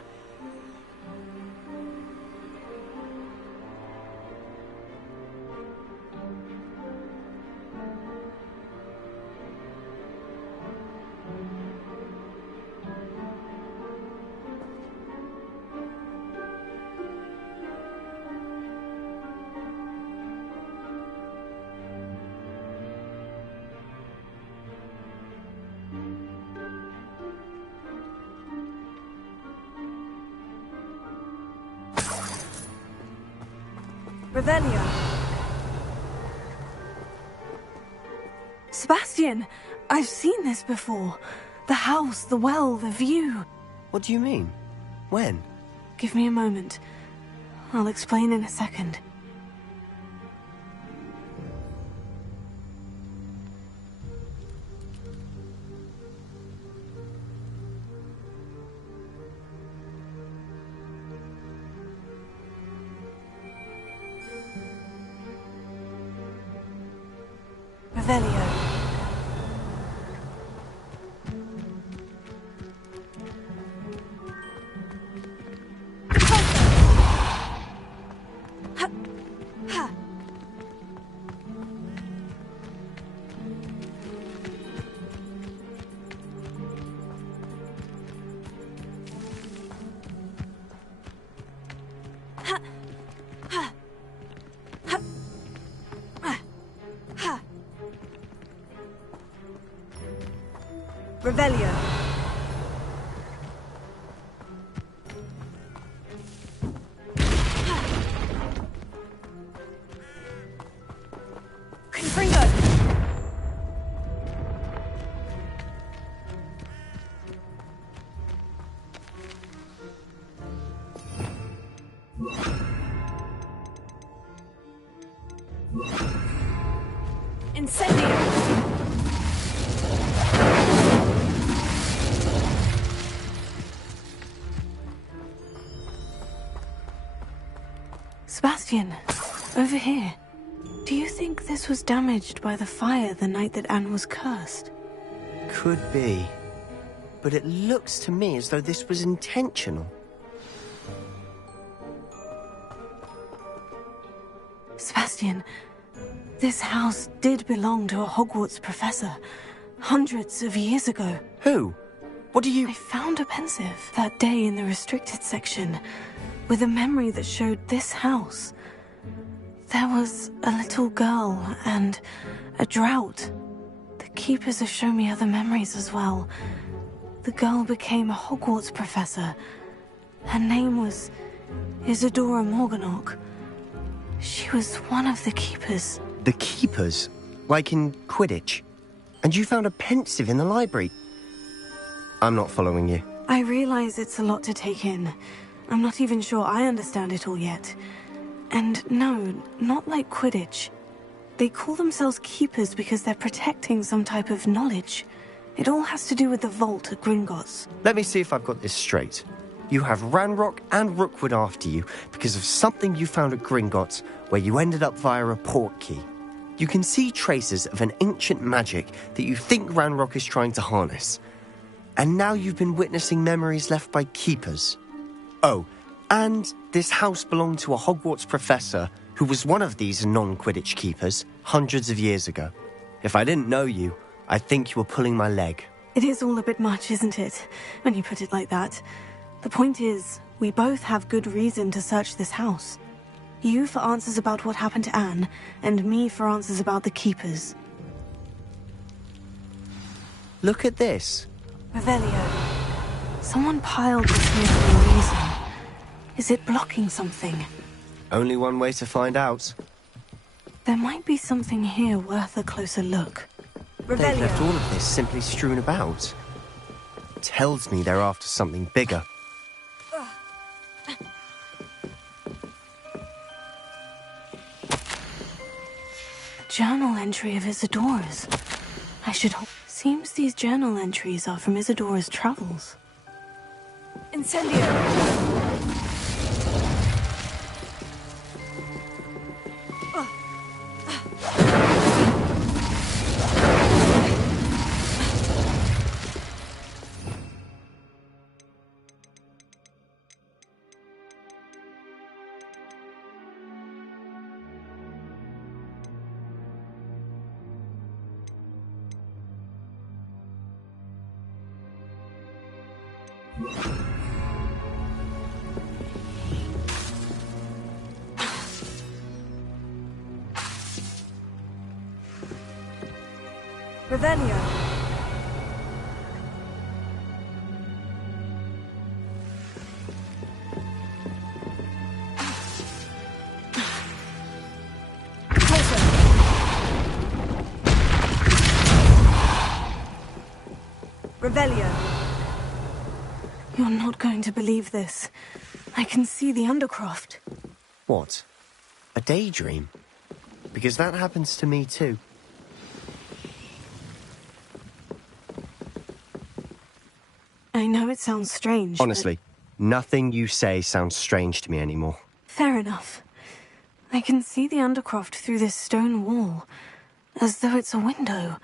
Revelio. Sebastian, I've seen this before. The house, the well, the view. What do you mean? When? Give me a moment. I'll explain in a second. Revelio. Revelio. Confringo. Incendio. Sebastian, over here. Do you think this was damaged by the fire the night that Anne was cursed? Could be. But it looks to me as though this was intentional. Sebastian, this house did belong to a Hogwarts professor hundreds of years ago. Who? What do you... I found a pensive that day in the restricted section with a memory that showed this house. There was a little girl and a drought. The keepers have shown me other memories as well. The girl became a Hogwarts professor. Her name was Isadora Morganach. She was one of the keepers. The keepers? Like in Quidditch? And you found a pensive in the library? I'm not following you. I realize it's a lot to take in. I'm not even sure I understand it all yet. And no, not like Quidditch. They call themselves keepers because they're protecting some type of knowledge. It all has to do with the vault at Gringotts. Let me see if I've got this straight. You have Ranrock and Rookwood after you because of something you found at Gringotts where you ended up via a port key. You can see traces of an ancient magic that you think Ranrock is trying to harness. And now you've been witnessing memories left by keepers. Oh, and this house belonged to a Hogwarts professor who was one of these non-Quidditch keepers hundreds of years ago. If I didn't know you, I'd think you were pulling my leg. It is all a bit much, isn't it, when you put it like that? The point is, we both have good reason to search this house. You for answers about what happened to Anne, and me for answers about the keepers. Look at this. Revelio. Someone piled this here for a reason. Is it blocking something? Only one way to find out. There might be something here worth a closer look. They've left all of this simply strewn about. Tells me they're after something bigger. Journal entry of Isadora's. I should hope. Seems these journal entries are from Isadora's travels. Incendio! Revelio. Revelio. You're not going to believe this. I can see the Undercroft. What? A daydream? Because that happens to me too. I know it sounds strange. Honestly, nothing you say sounds strange to me anymore. Fair enough. I can see the Undercroft through this stone wall, as though it's a window.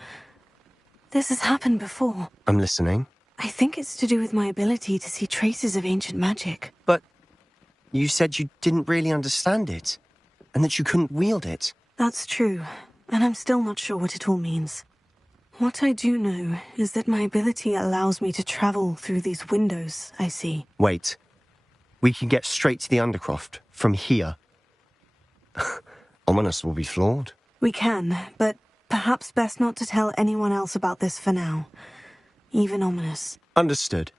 This has happened before. I'm listening. I think it's to do with my ability to see traces of ancient magic. But you said you didn't really understand it, and that you couldn't wield it. That's true, and I'm still not sure what it all means. What I do know is that my ability allows me to travel through these windows I see. Wait. We can get straight to the Undercroft from here. Ominous will be flawed. We can, but perhaps best not to tell anyone else about this for now. Even Ominous. Understood.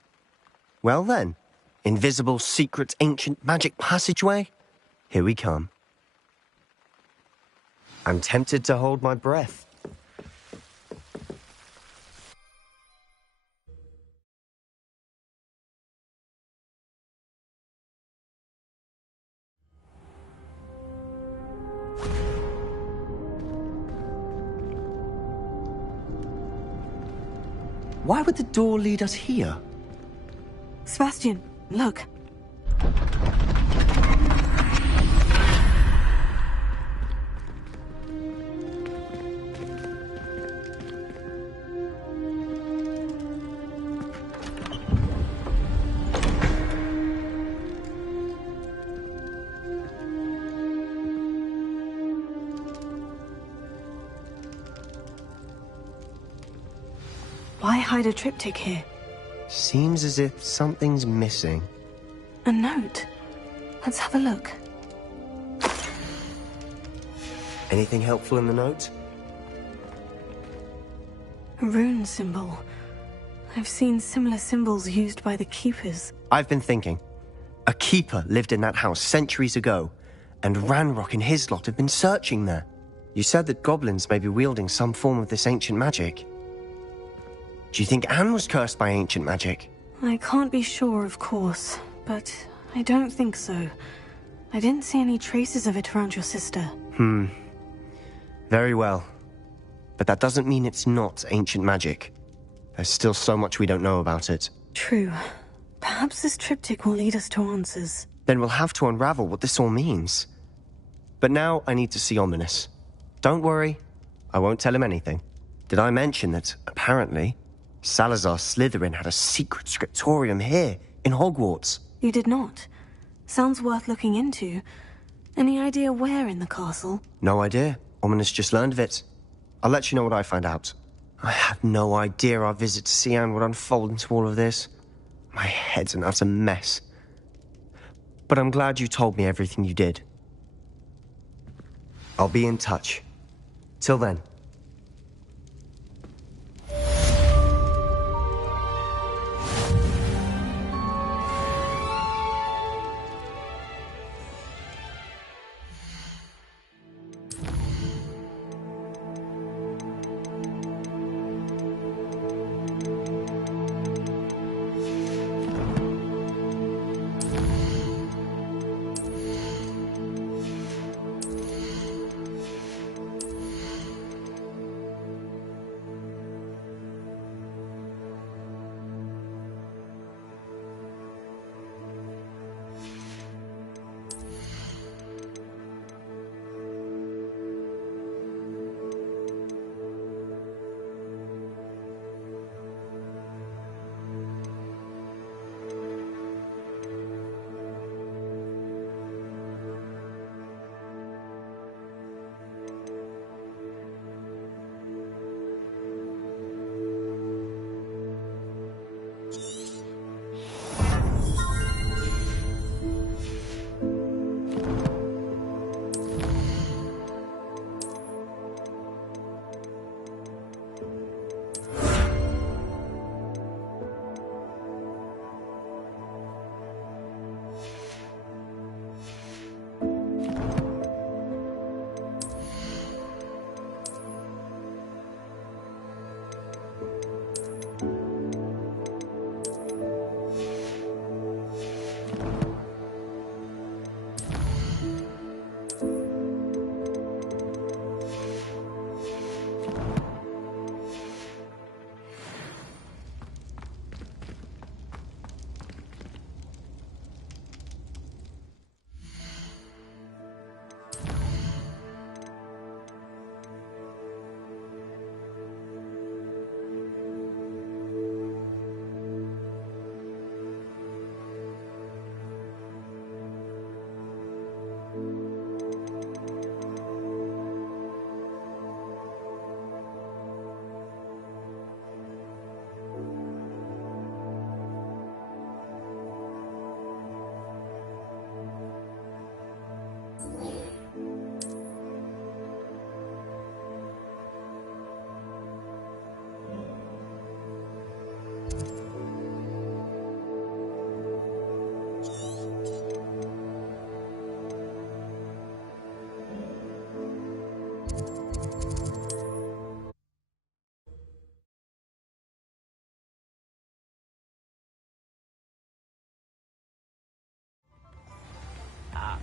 Well then, invisible, secret, ancient magic passageway? Here we come. I'm tempted to hold my breath. Why would the door lead us here? Sebastian, look. Why hide a triptych here? Seems as if something's missing. A note. Let's have a look. Anything helpful in the note? A rune symbol. I've seen similar symbols used by the keepers. I've been thinking. A keeper lived in that house centuries ago, and Ranrock and his lot have been searching there. You said that goblins may be wielding some form of this ancient magic. Do you think Anne was cursed by ancient magic? I can't be sure, of course, but I don't think so. I didn't see any traces of it around your sister. Very well. But that doesn't mean it's not ancient magic. There's still so much we don't know about it. True. Perhaps this triptych will lead us to answers. Then we'll have to unravel what this all means. But now I need to see Ominous. Don't worry, I won't tell him anything. Did I mention that, apparently, Salazar Slytherin had a secret scriptorium here, in Hogwarts? You did not. Sounds worth looking into. Any idea where in the castle? No idea. Ominous just learned of it. I'll let you know what I find out. I had no idea our visit to see Anne would unfold into all of this. My head's an utter mess. But I'm glad you told me everything you did. I'll be in touch. Till then.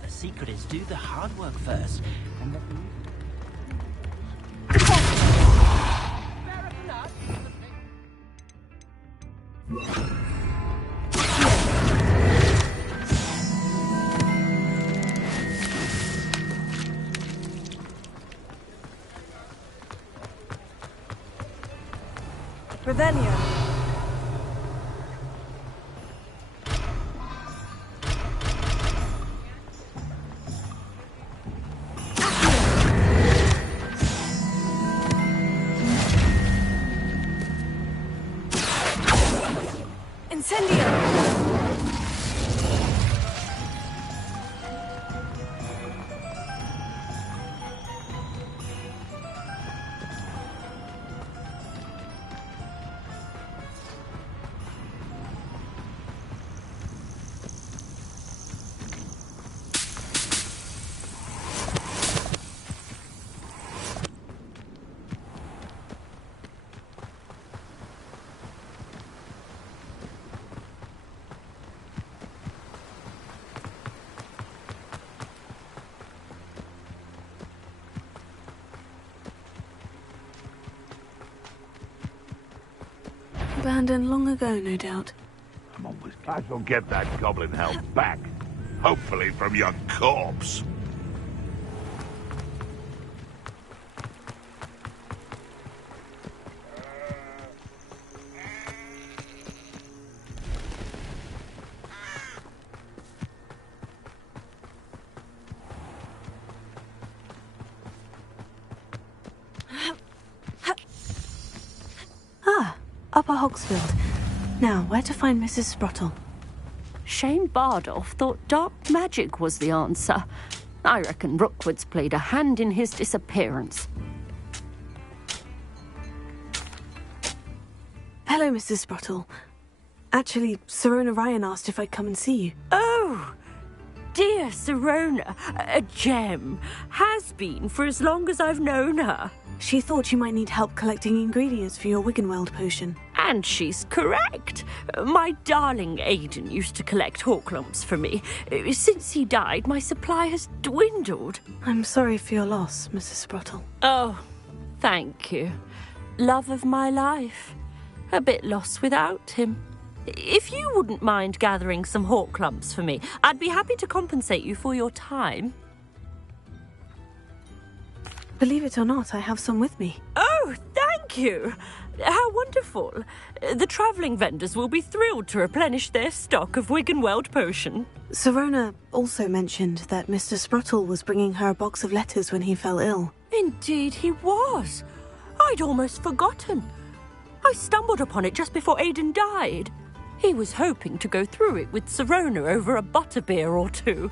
The secret is do the hard work first, and let the... Revelio. Incendio! Abandoned long ago, no doubt. I shall get that goblin help back. Hopefully from your corpse. Upper Hogsfield. Now, where to find Mrs. Sprottle? Shane Bardolph thought dark magic was the answer. I reckon Rookwood's played a hand in his disappearance. Hello, Mrs. Sprottle. Actually, Sirona Ryan asked if I'd come and see you. Oh, dear Sirona, a gem. Has been for as long as I've known her. She thought you might need help collecting ingredients for your Wiggenweld potion. And she's correct. My darling Aidan used to collect hawk lumps for me. Since he died, my supply has dwindled. I'm sorry for your loss, Mrs. Sprottle. Oh, thank you. Love of my life. A bit lost without him. If you wouldn't mind gathering some hawk lumps for me, I'd be happy to compensate you for your time. Believe it or not, I have some with me. Oh, thank you! How wonderful. The travelling vendors will be thrilled to replenish their stock of Wiggenweld potion. Sirona also mentioned that Mr. Sprottle was bringing her a box of letters when he fell ill. Indeed he was. I'd almost forgotten. I stumbled upon it just before Aidan died. He was hoping to go through it with Sirona over a butterbeer or two.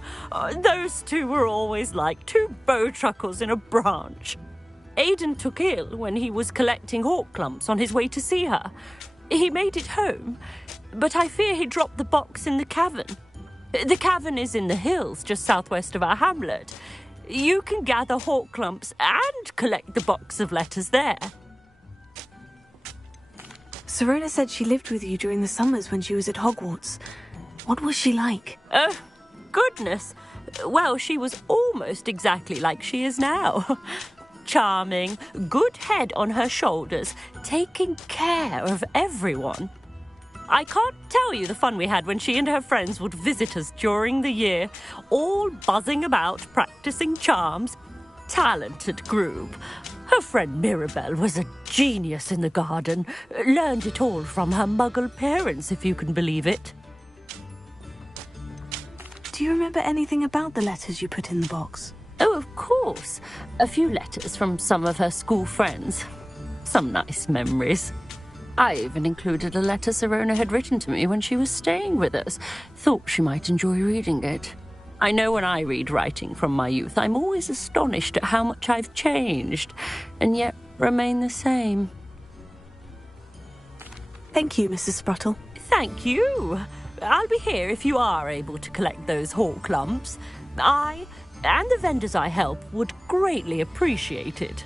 Those two were always like two bowtruckles in a branch. Aidan took ill when he was collecting hawk clumps on his way to see her. He made it home, but I fear he dropped the box in the cavern. The cavern is in the hills just southwest of our hamlet. You can gather hawk clumps and collect the box of letters there. Sirona said she lived with you during the summers when she was at Hogwarts. What was she like? Oh, goodness. Well, she was almost exactly like she is now. Charming, good head on her shoulders, taking care of everyone. I can't tell you the fun we had when she and her friends would visit us during the year, all buzzing about, practicing charms. Talented group. Her friend Mirabelle was a genius in the garden. Learned it all from her muggle parents, if you can believe it. Do you remember anything about the letters you put in the box? Oh, of course. A few letters from some of her school friends. Some nice memories. I even included a letter Sirona had written to me when she was staying with us. Thought she might enjoy reading it. I know when I read writing from my youth, I'm always astonished at how much I've changed, and yet remain the same. Thank you, Mrs. Sprottle. Thank you. I'll be here if you are able to collect those hawk lumps. I, and the vendors I help, would greatly appreciate it.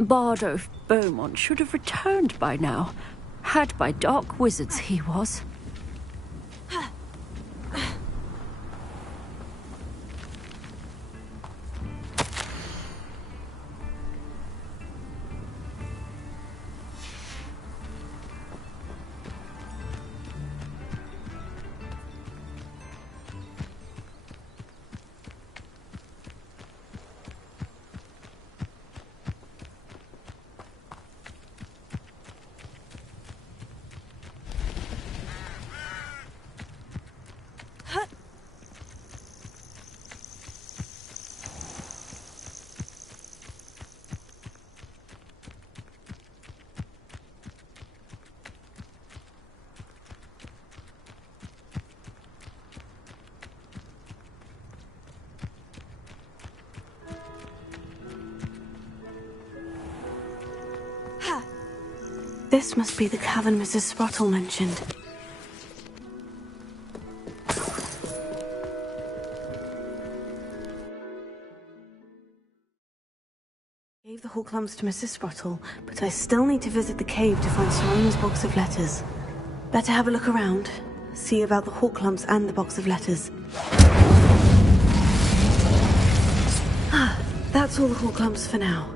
Bardolph Beaumont should have returned by now. Had by dark wizards he was. This must be the cavern Mrs. Sprottle mentioned. Gave the Horklumps to Mrs. Sprottle, but I still need to visit the cave to find Serona's box of letters. Better have a look around. See about the Horklumps and the box of letters. Ah, that's all the Horklumps for now.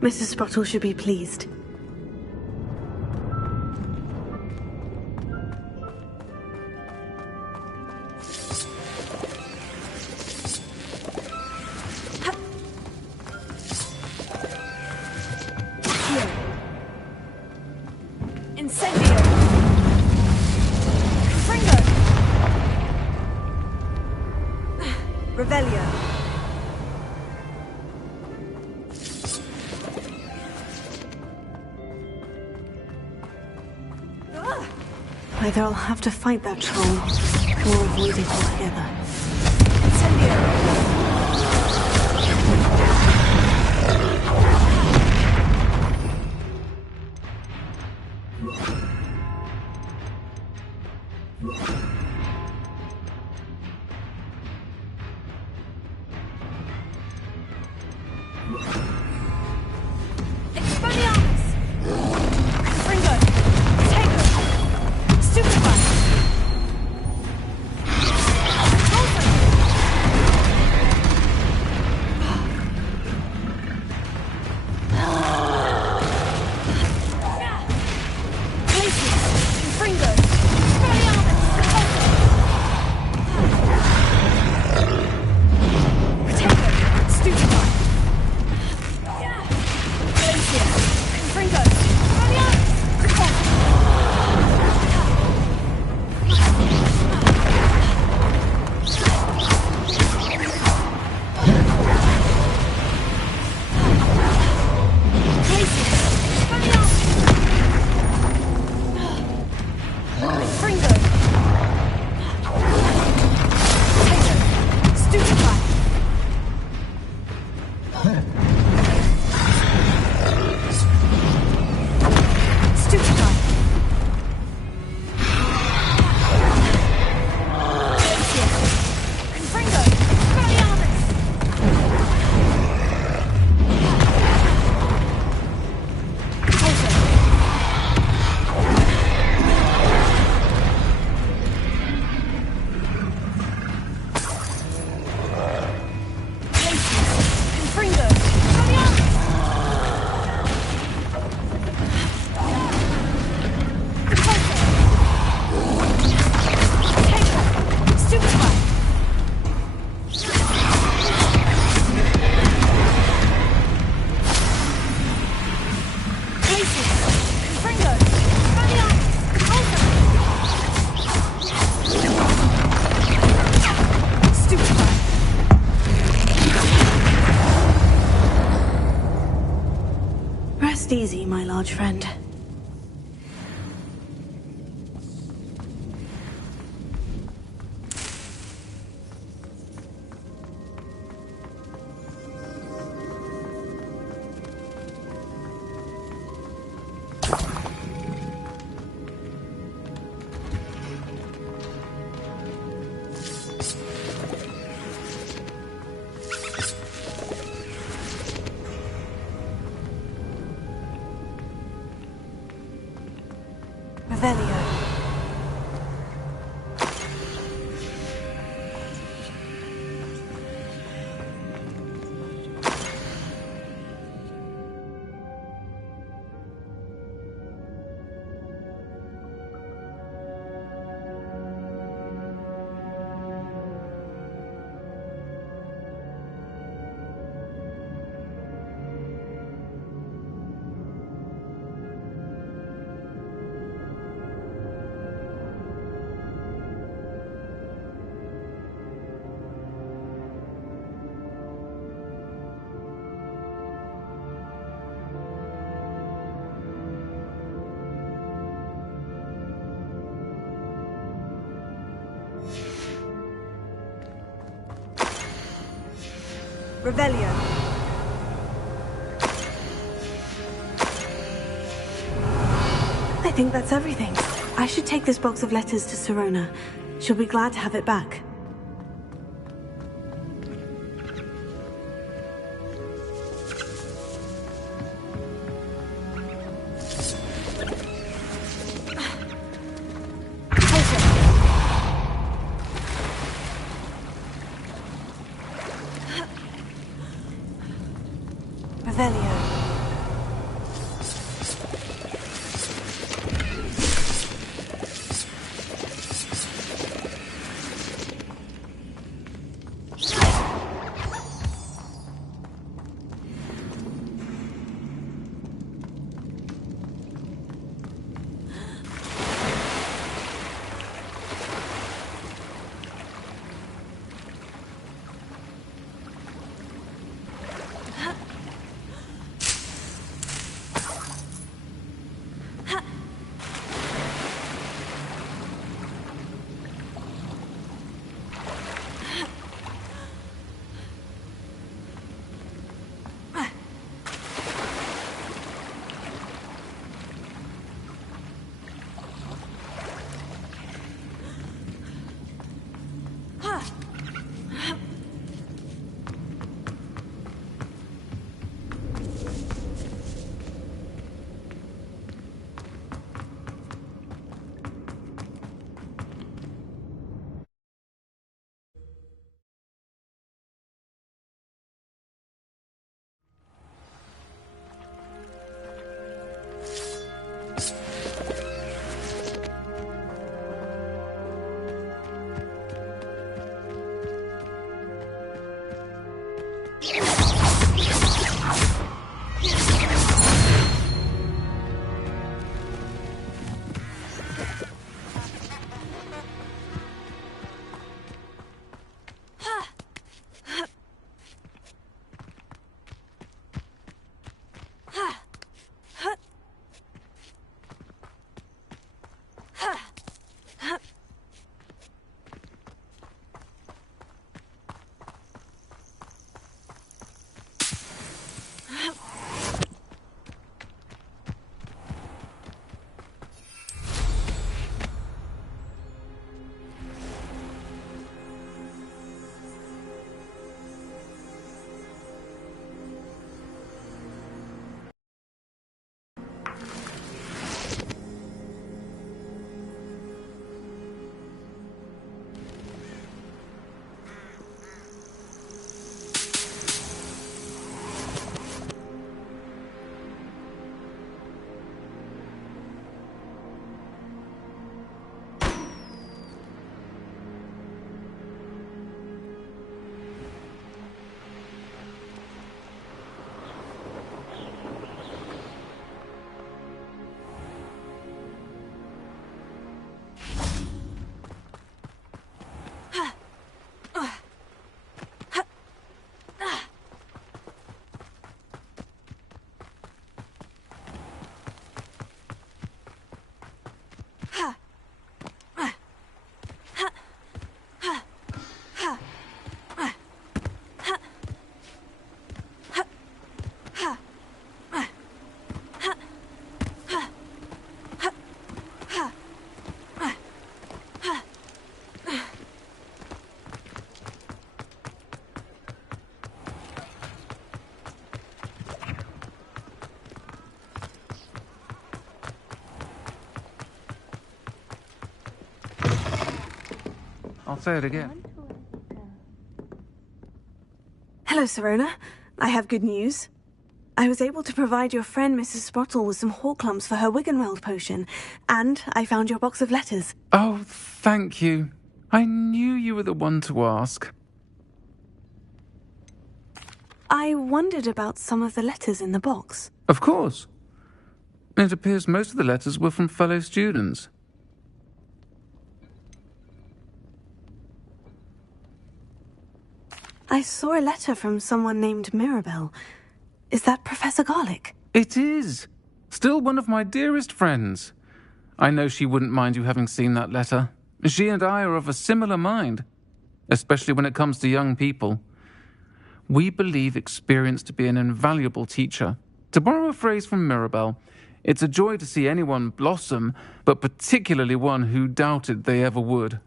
Mrs. Sprottle should be pleased. Either I'll have to fight that troll, or avoid it altogether. Rest easy, my large friend. Revelio. think that's everything. I should take this box of letters to Sirona. She'll be glad to have it back. Revelio. I'll say it again. Hello, Sirona. I have good news. I was able to provide your friend Mrs. Sprottle with some Horklumps for her Wiggenweld potion, and I found your box of letters. Oh, thank you. I knew you were the one to ask. I wondered about some of the letters in the box. Of course. It appears most of the letters were from fellow students. I saw a letter from someone named Mirabelle. Is that Professor Garlick? It is. Still one of my dearest friends. I know she wouldn't mind you having seen that letter. She and I are of a similar mind, especially when it comes to young people. We believe experience to be an invaluable teacher. To borrow a phrase from Mirabelle, It's a joy to see anyone blossom, but particularly one who doubted they ever would.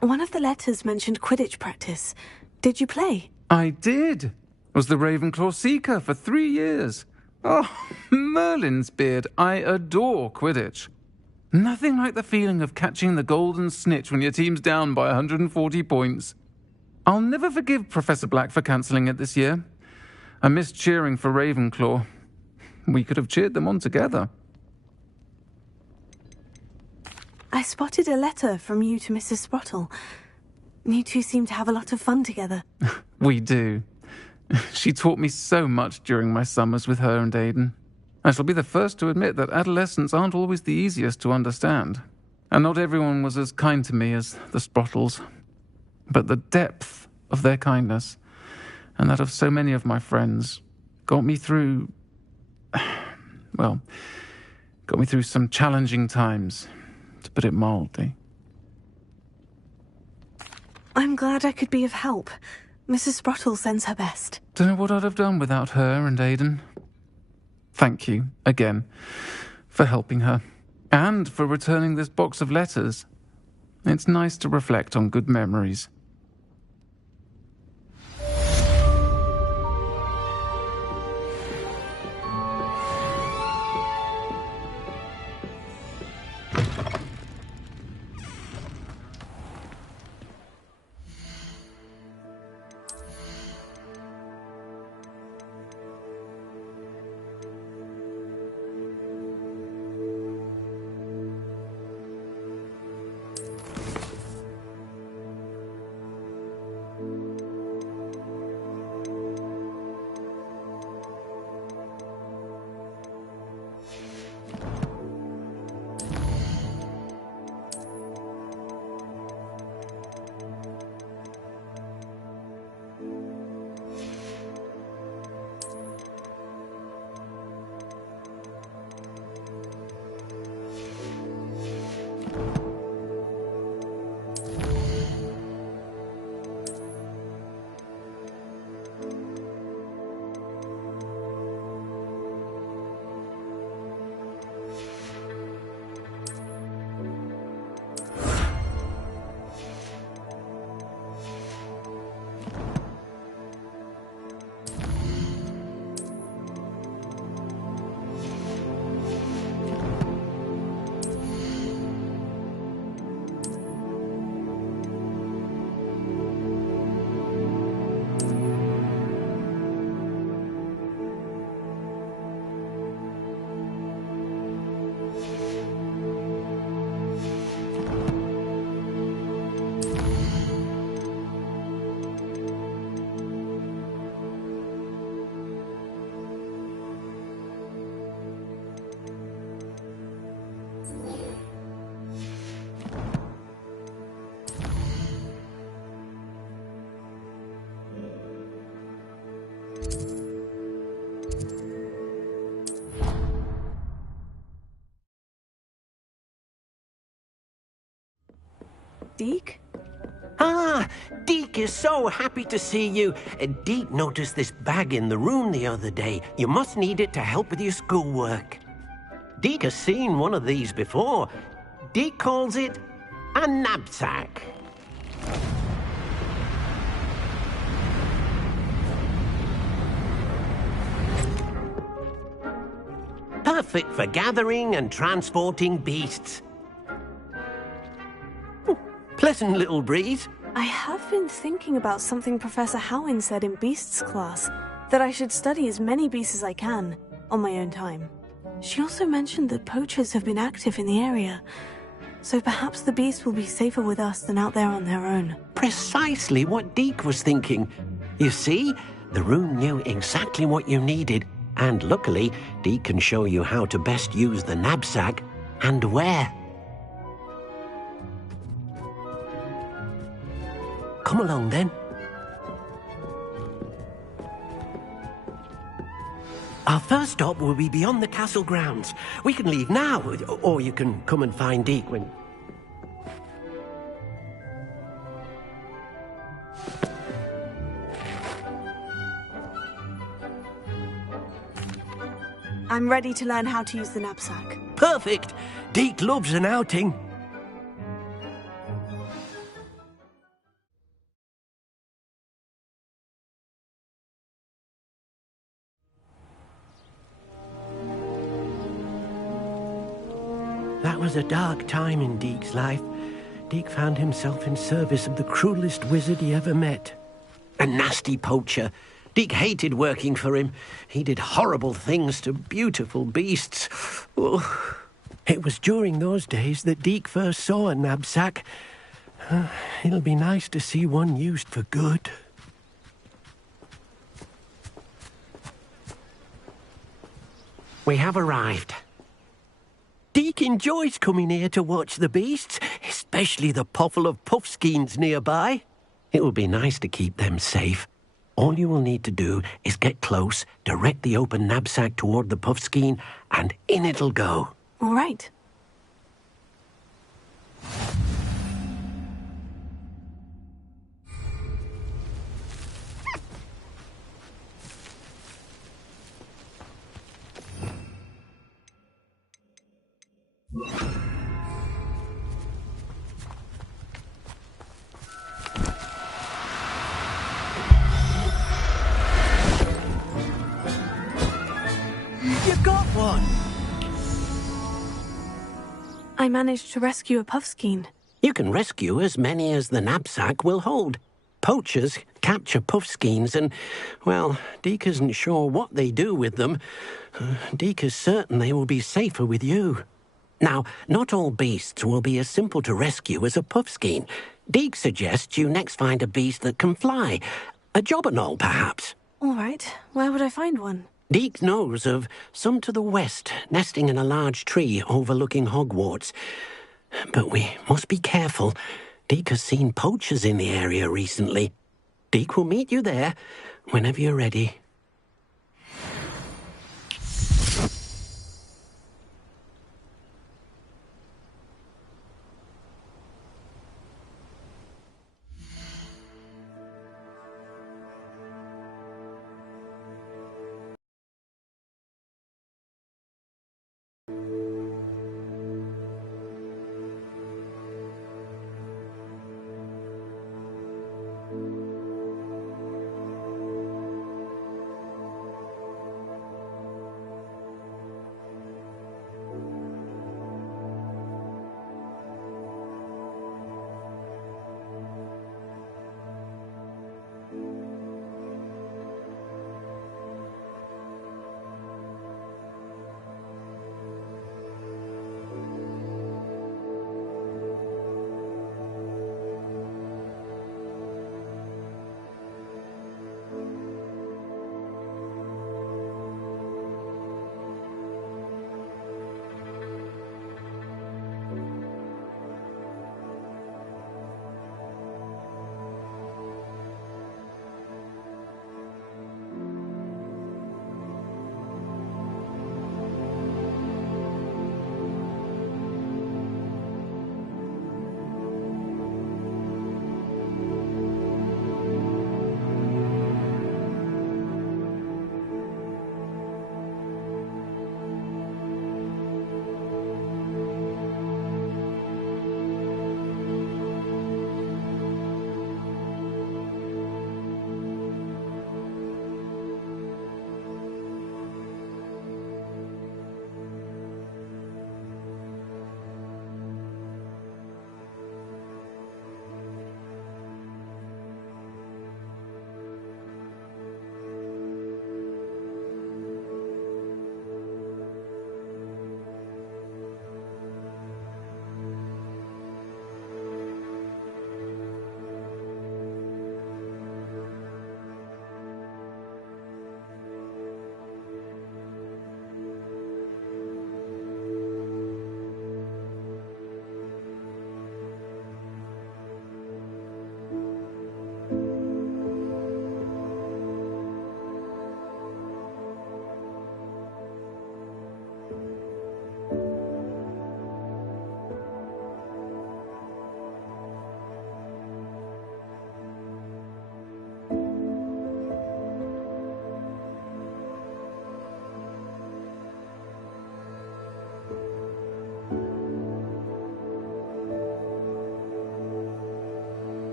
One of the letters mentioned Quidditch practice. Did you play? I did. Was the Ravenclaw Seeker for 3 years. Oh, Merlin's beard. I adore Quidditch. Nothing like the feeling of catching the golden snitch when your team's down by 140 points. I'll never forgive Professor Black for cancelling it this year. I missed cheering for Ravenclaw. We could have cheered them on together. I spotted a letter from you to Mrs. Sprottle. You two seem to have a lot of fun together. We do. She taught me so much during my summers with her and Aidan. I shall be the first to admit that adolescents aren't always the easiest to understand. And not everyone was as kind to me as the Sprottles. But the depth of their kindness, and that of so many of my friends, got me through... well, got me through some challenging times, to put it mildly. I'm glad I could be of help. Mrs. Sprottle sends her best. Don't know what I'd have done without her and Aidan. Thank you, again, for helping her, and for returning this box of letters. It's nice to reflect on good memories. Deke? Ah, Deke is so happy to see you. Deke noticed this bag in the room the other day. You must need it to help with your schoolwork. Deke has seen one of these before. Deke calls it a knapsack. Perfect for gathering and transporting beasts. Pleasant little breeze. I have been thinking about something Professor Howin said in Beasts class, that I should study as many beasts as I can, on my own time. She also mentioned that poachers have been active in the area, so perhaps the beasts will be safer with us than out there on their own. Precisely what Deke was thinking. You see, the room knew exactly what you needed, and luckily, Deke can show you how to best use the knapsack and where. Come along, then. Our first stop will be beyond the castle grounds. We can leave now, or you can come and find Deke when... I'm ready to learn how to use the knapsack. Perfect. Deke loves an outing. That was a dark time in Deke's life. Deke found himself in service of the cruelest wizard he ever met. A nasty poacher. Deke hated working for him. He did horrible things to beautiful beasts. Oh. It was during those days that Deke first saw a knapsack. It'll be nice to see one used for good. We have arrived. Deke enjoys coming here to watch the beasts, especially the potful of puffskeins nearby. It will be nice to keep them safe. All you will need to do is get close, direct the open knapsack toward the puffskein, and in it'll go. All right. You got one! I managed to rescue a puffskein. You can rescue as many as the knapsack will hold. Poachers capture puffskeins and, well, Deke isn't sure what they do with them. Deke is certain they will be safer with you. Now, not all beasts will be as simple to rescue as a puffskein. Deke suggests you next find a beast that can fly. A jobberknoll, perhaps. All right. Where would I find one? Deke knows of some to the west, nesting in a large tree overlooking Hogwarts. But we must be careful. Deke has seen poachers in the area recently. Deke will meet you there whenever you're ready.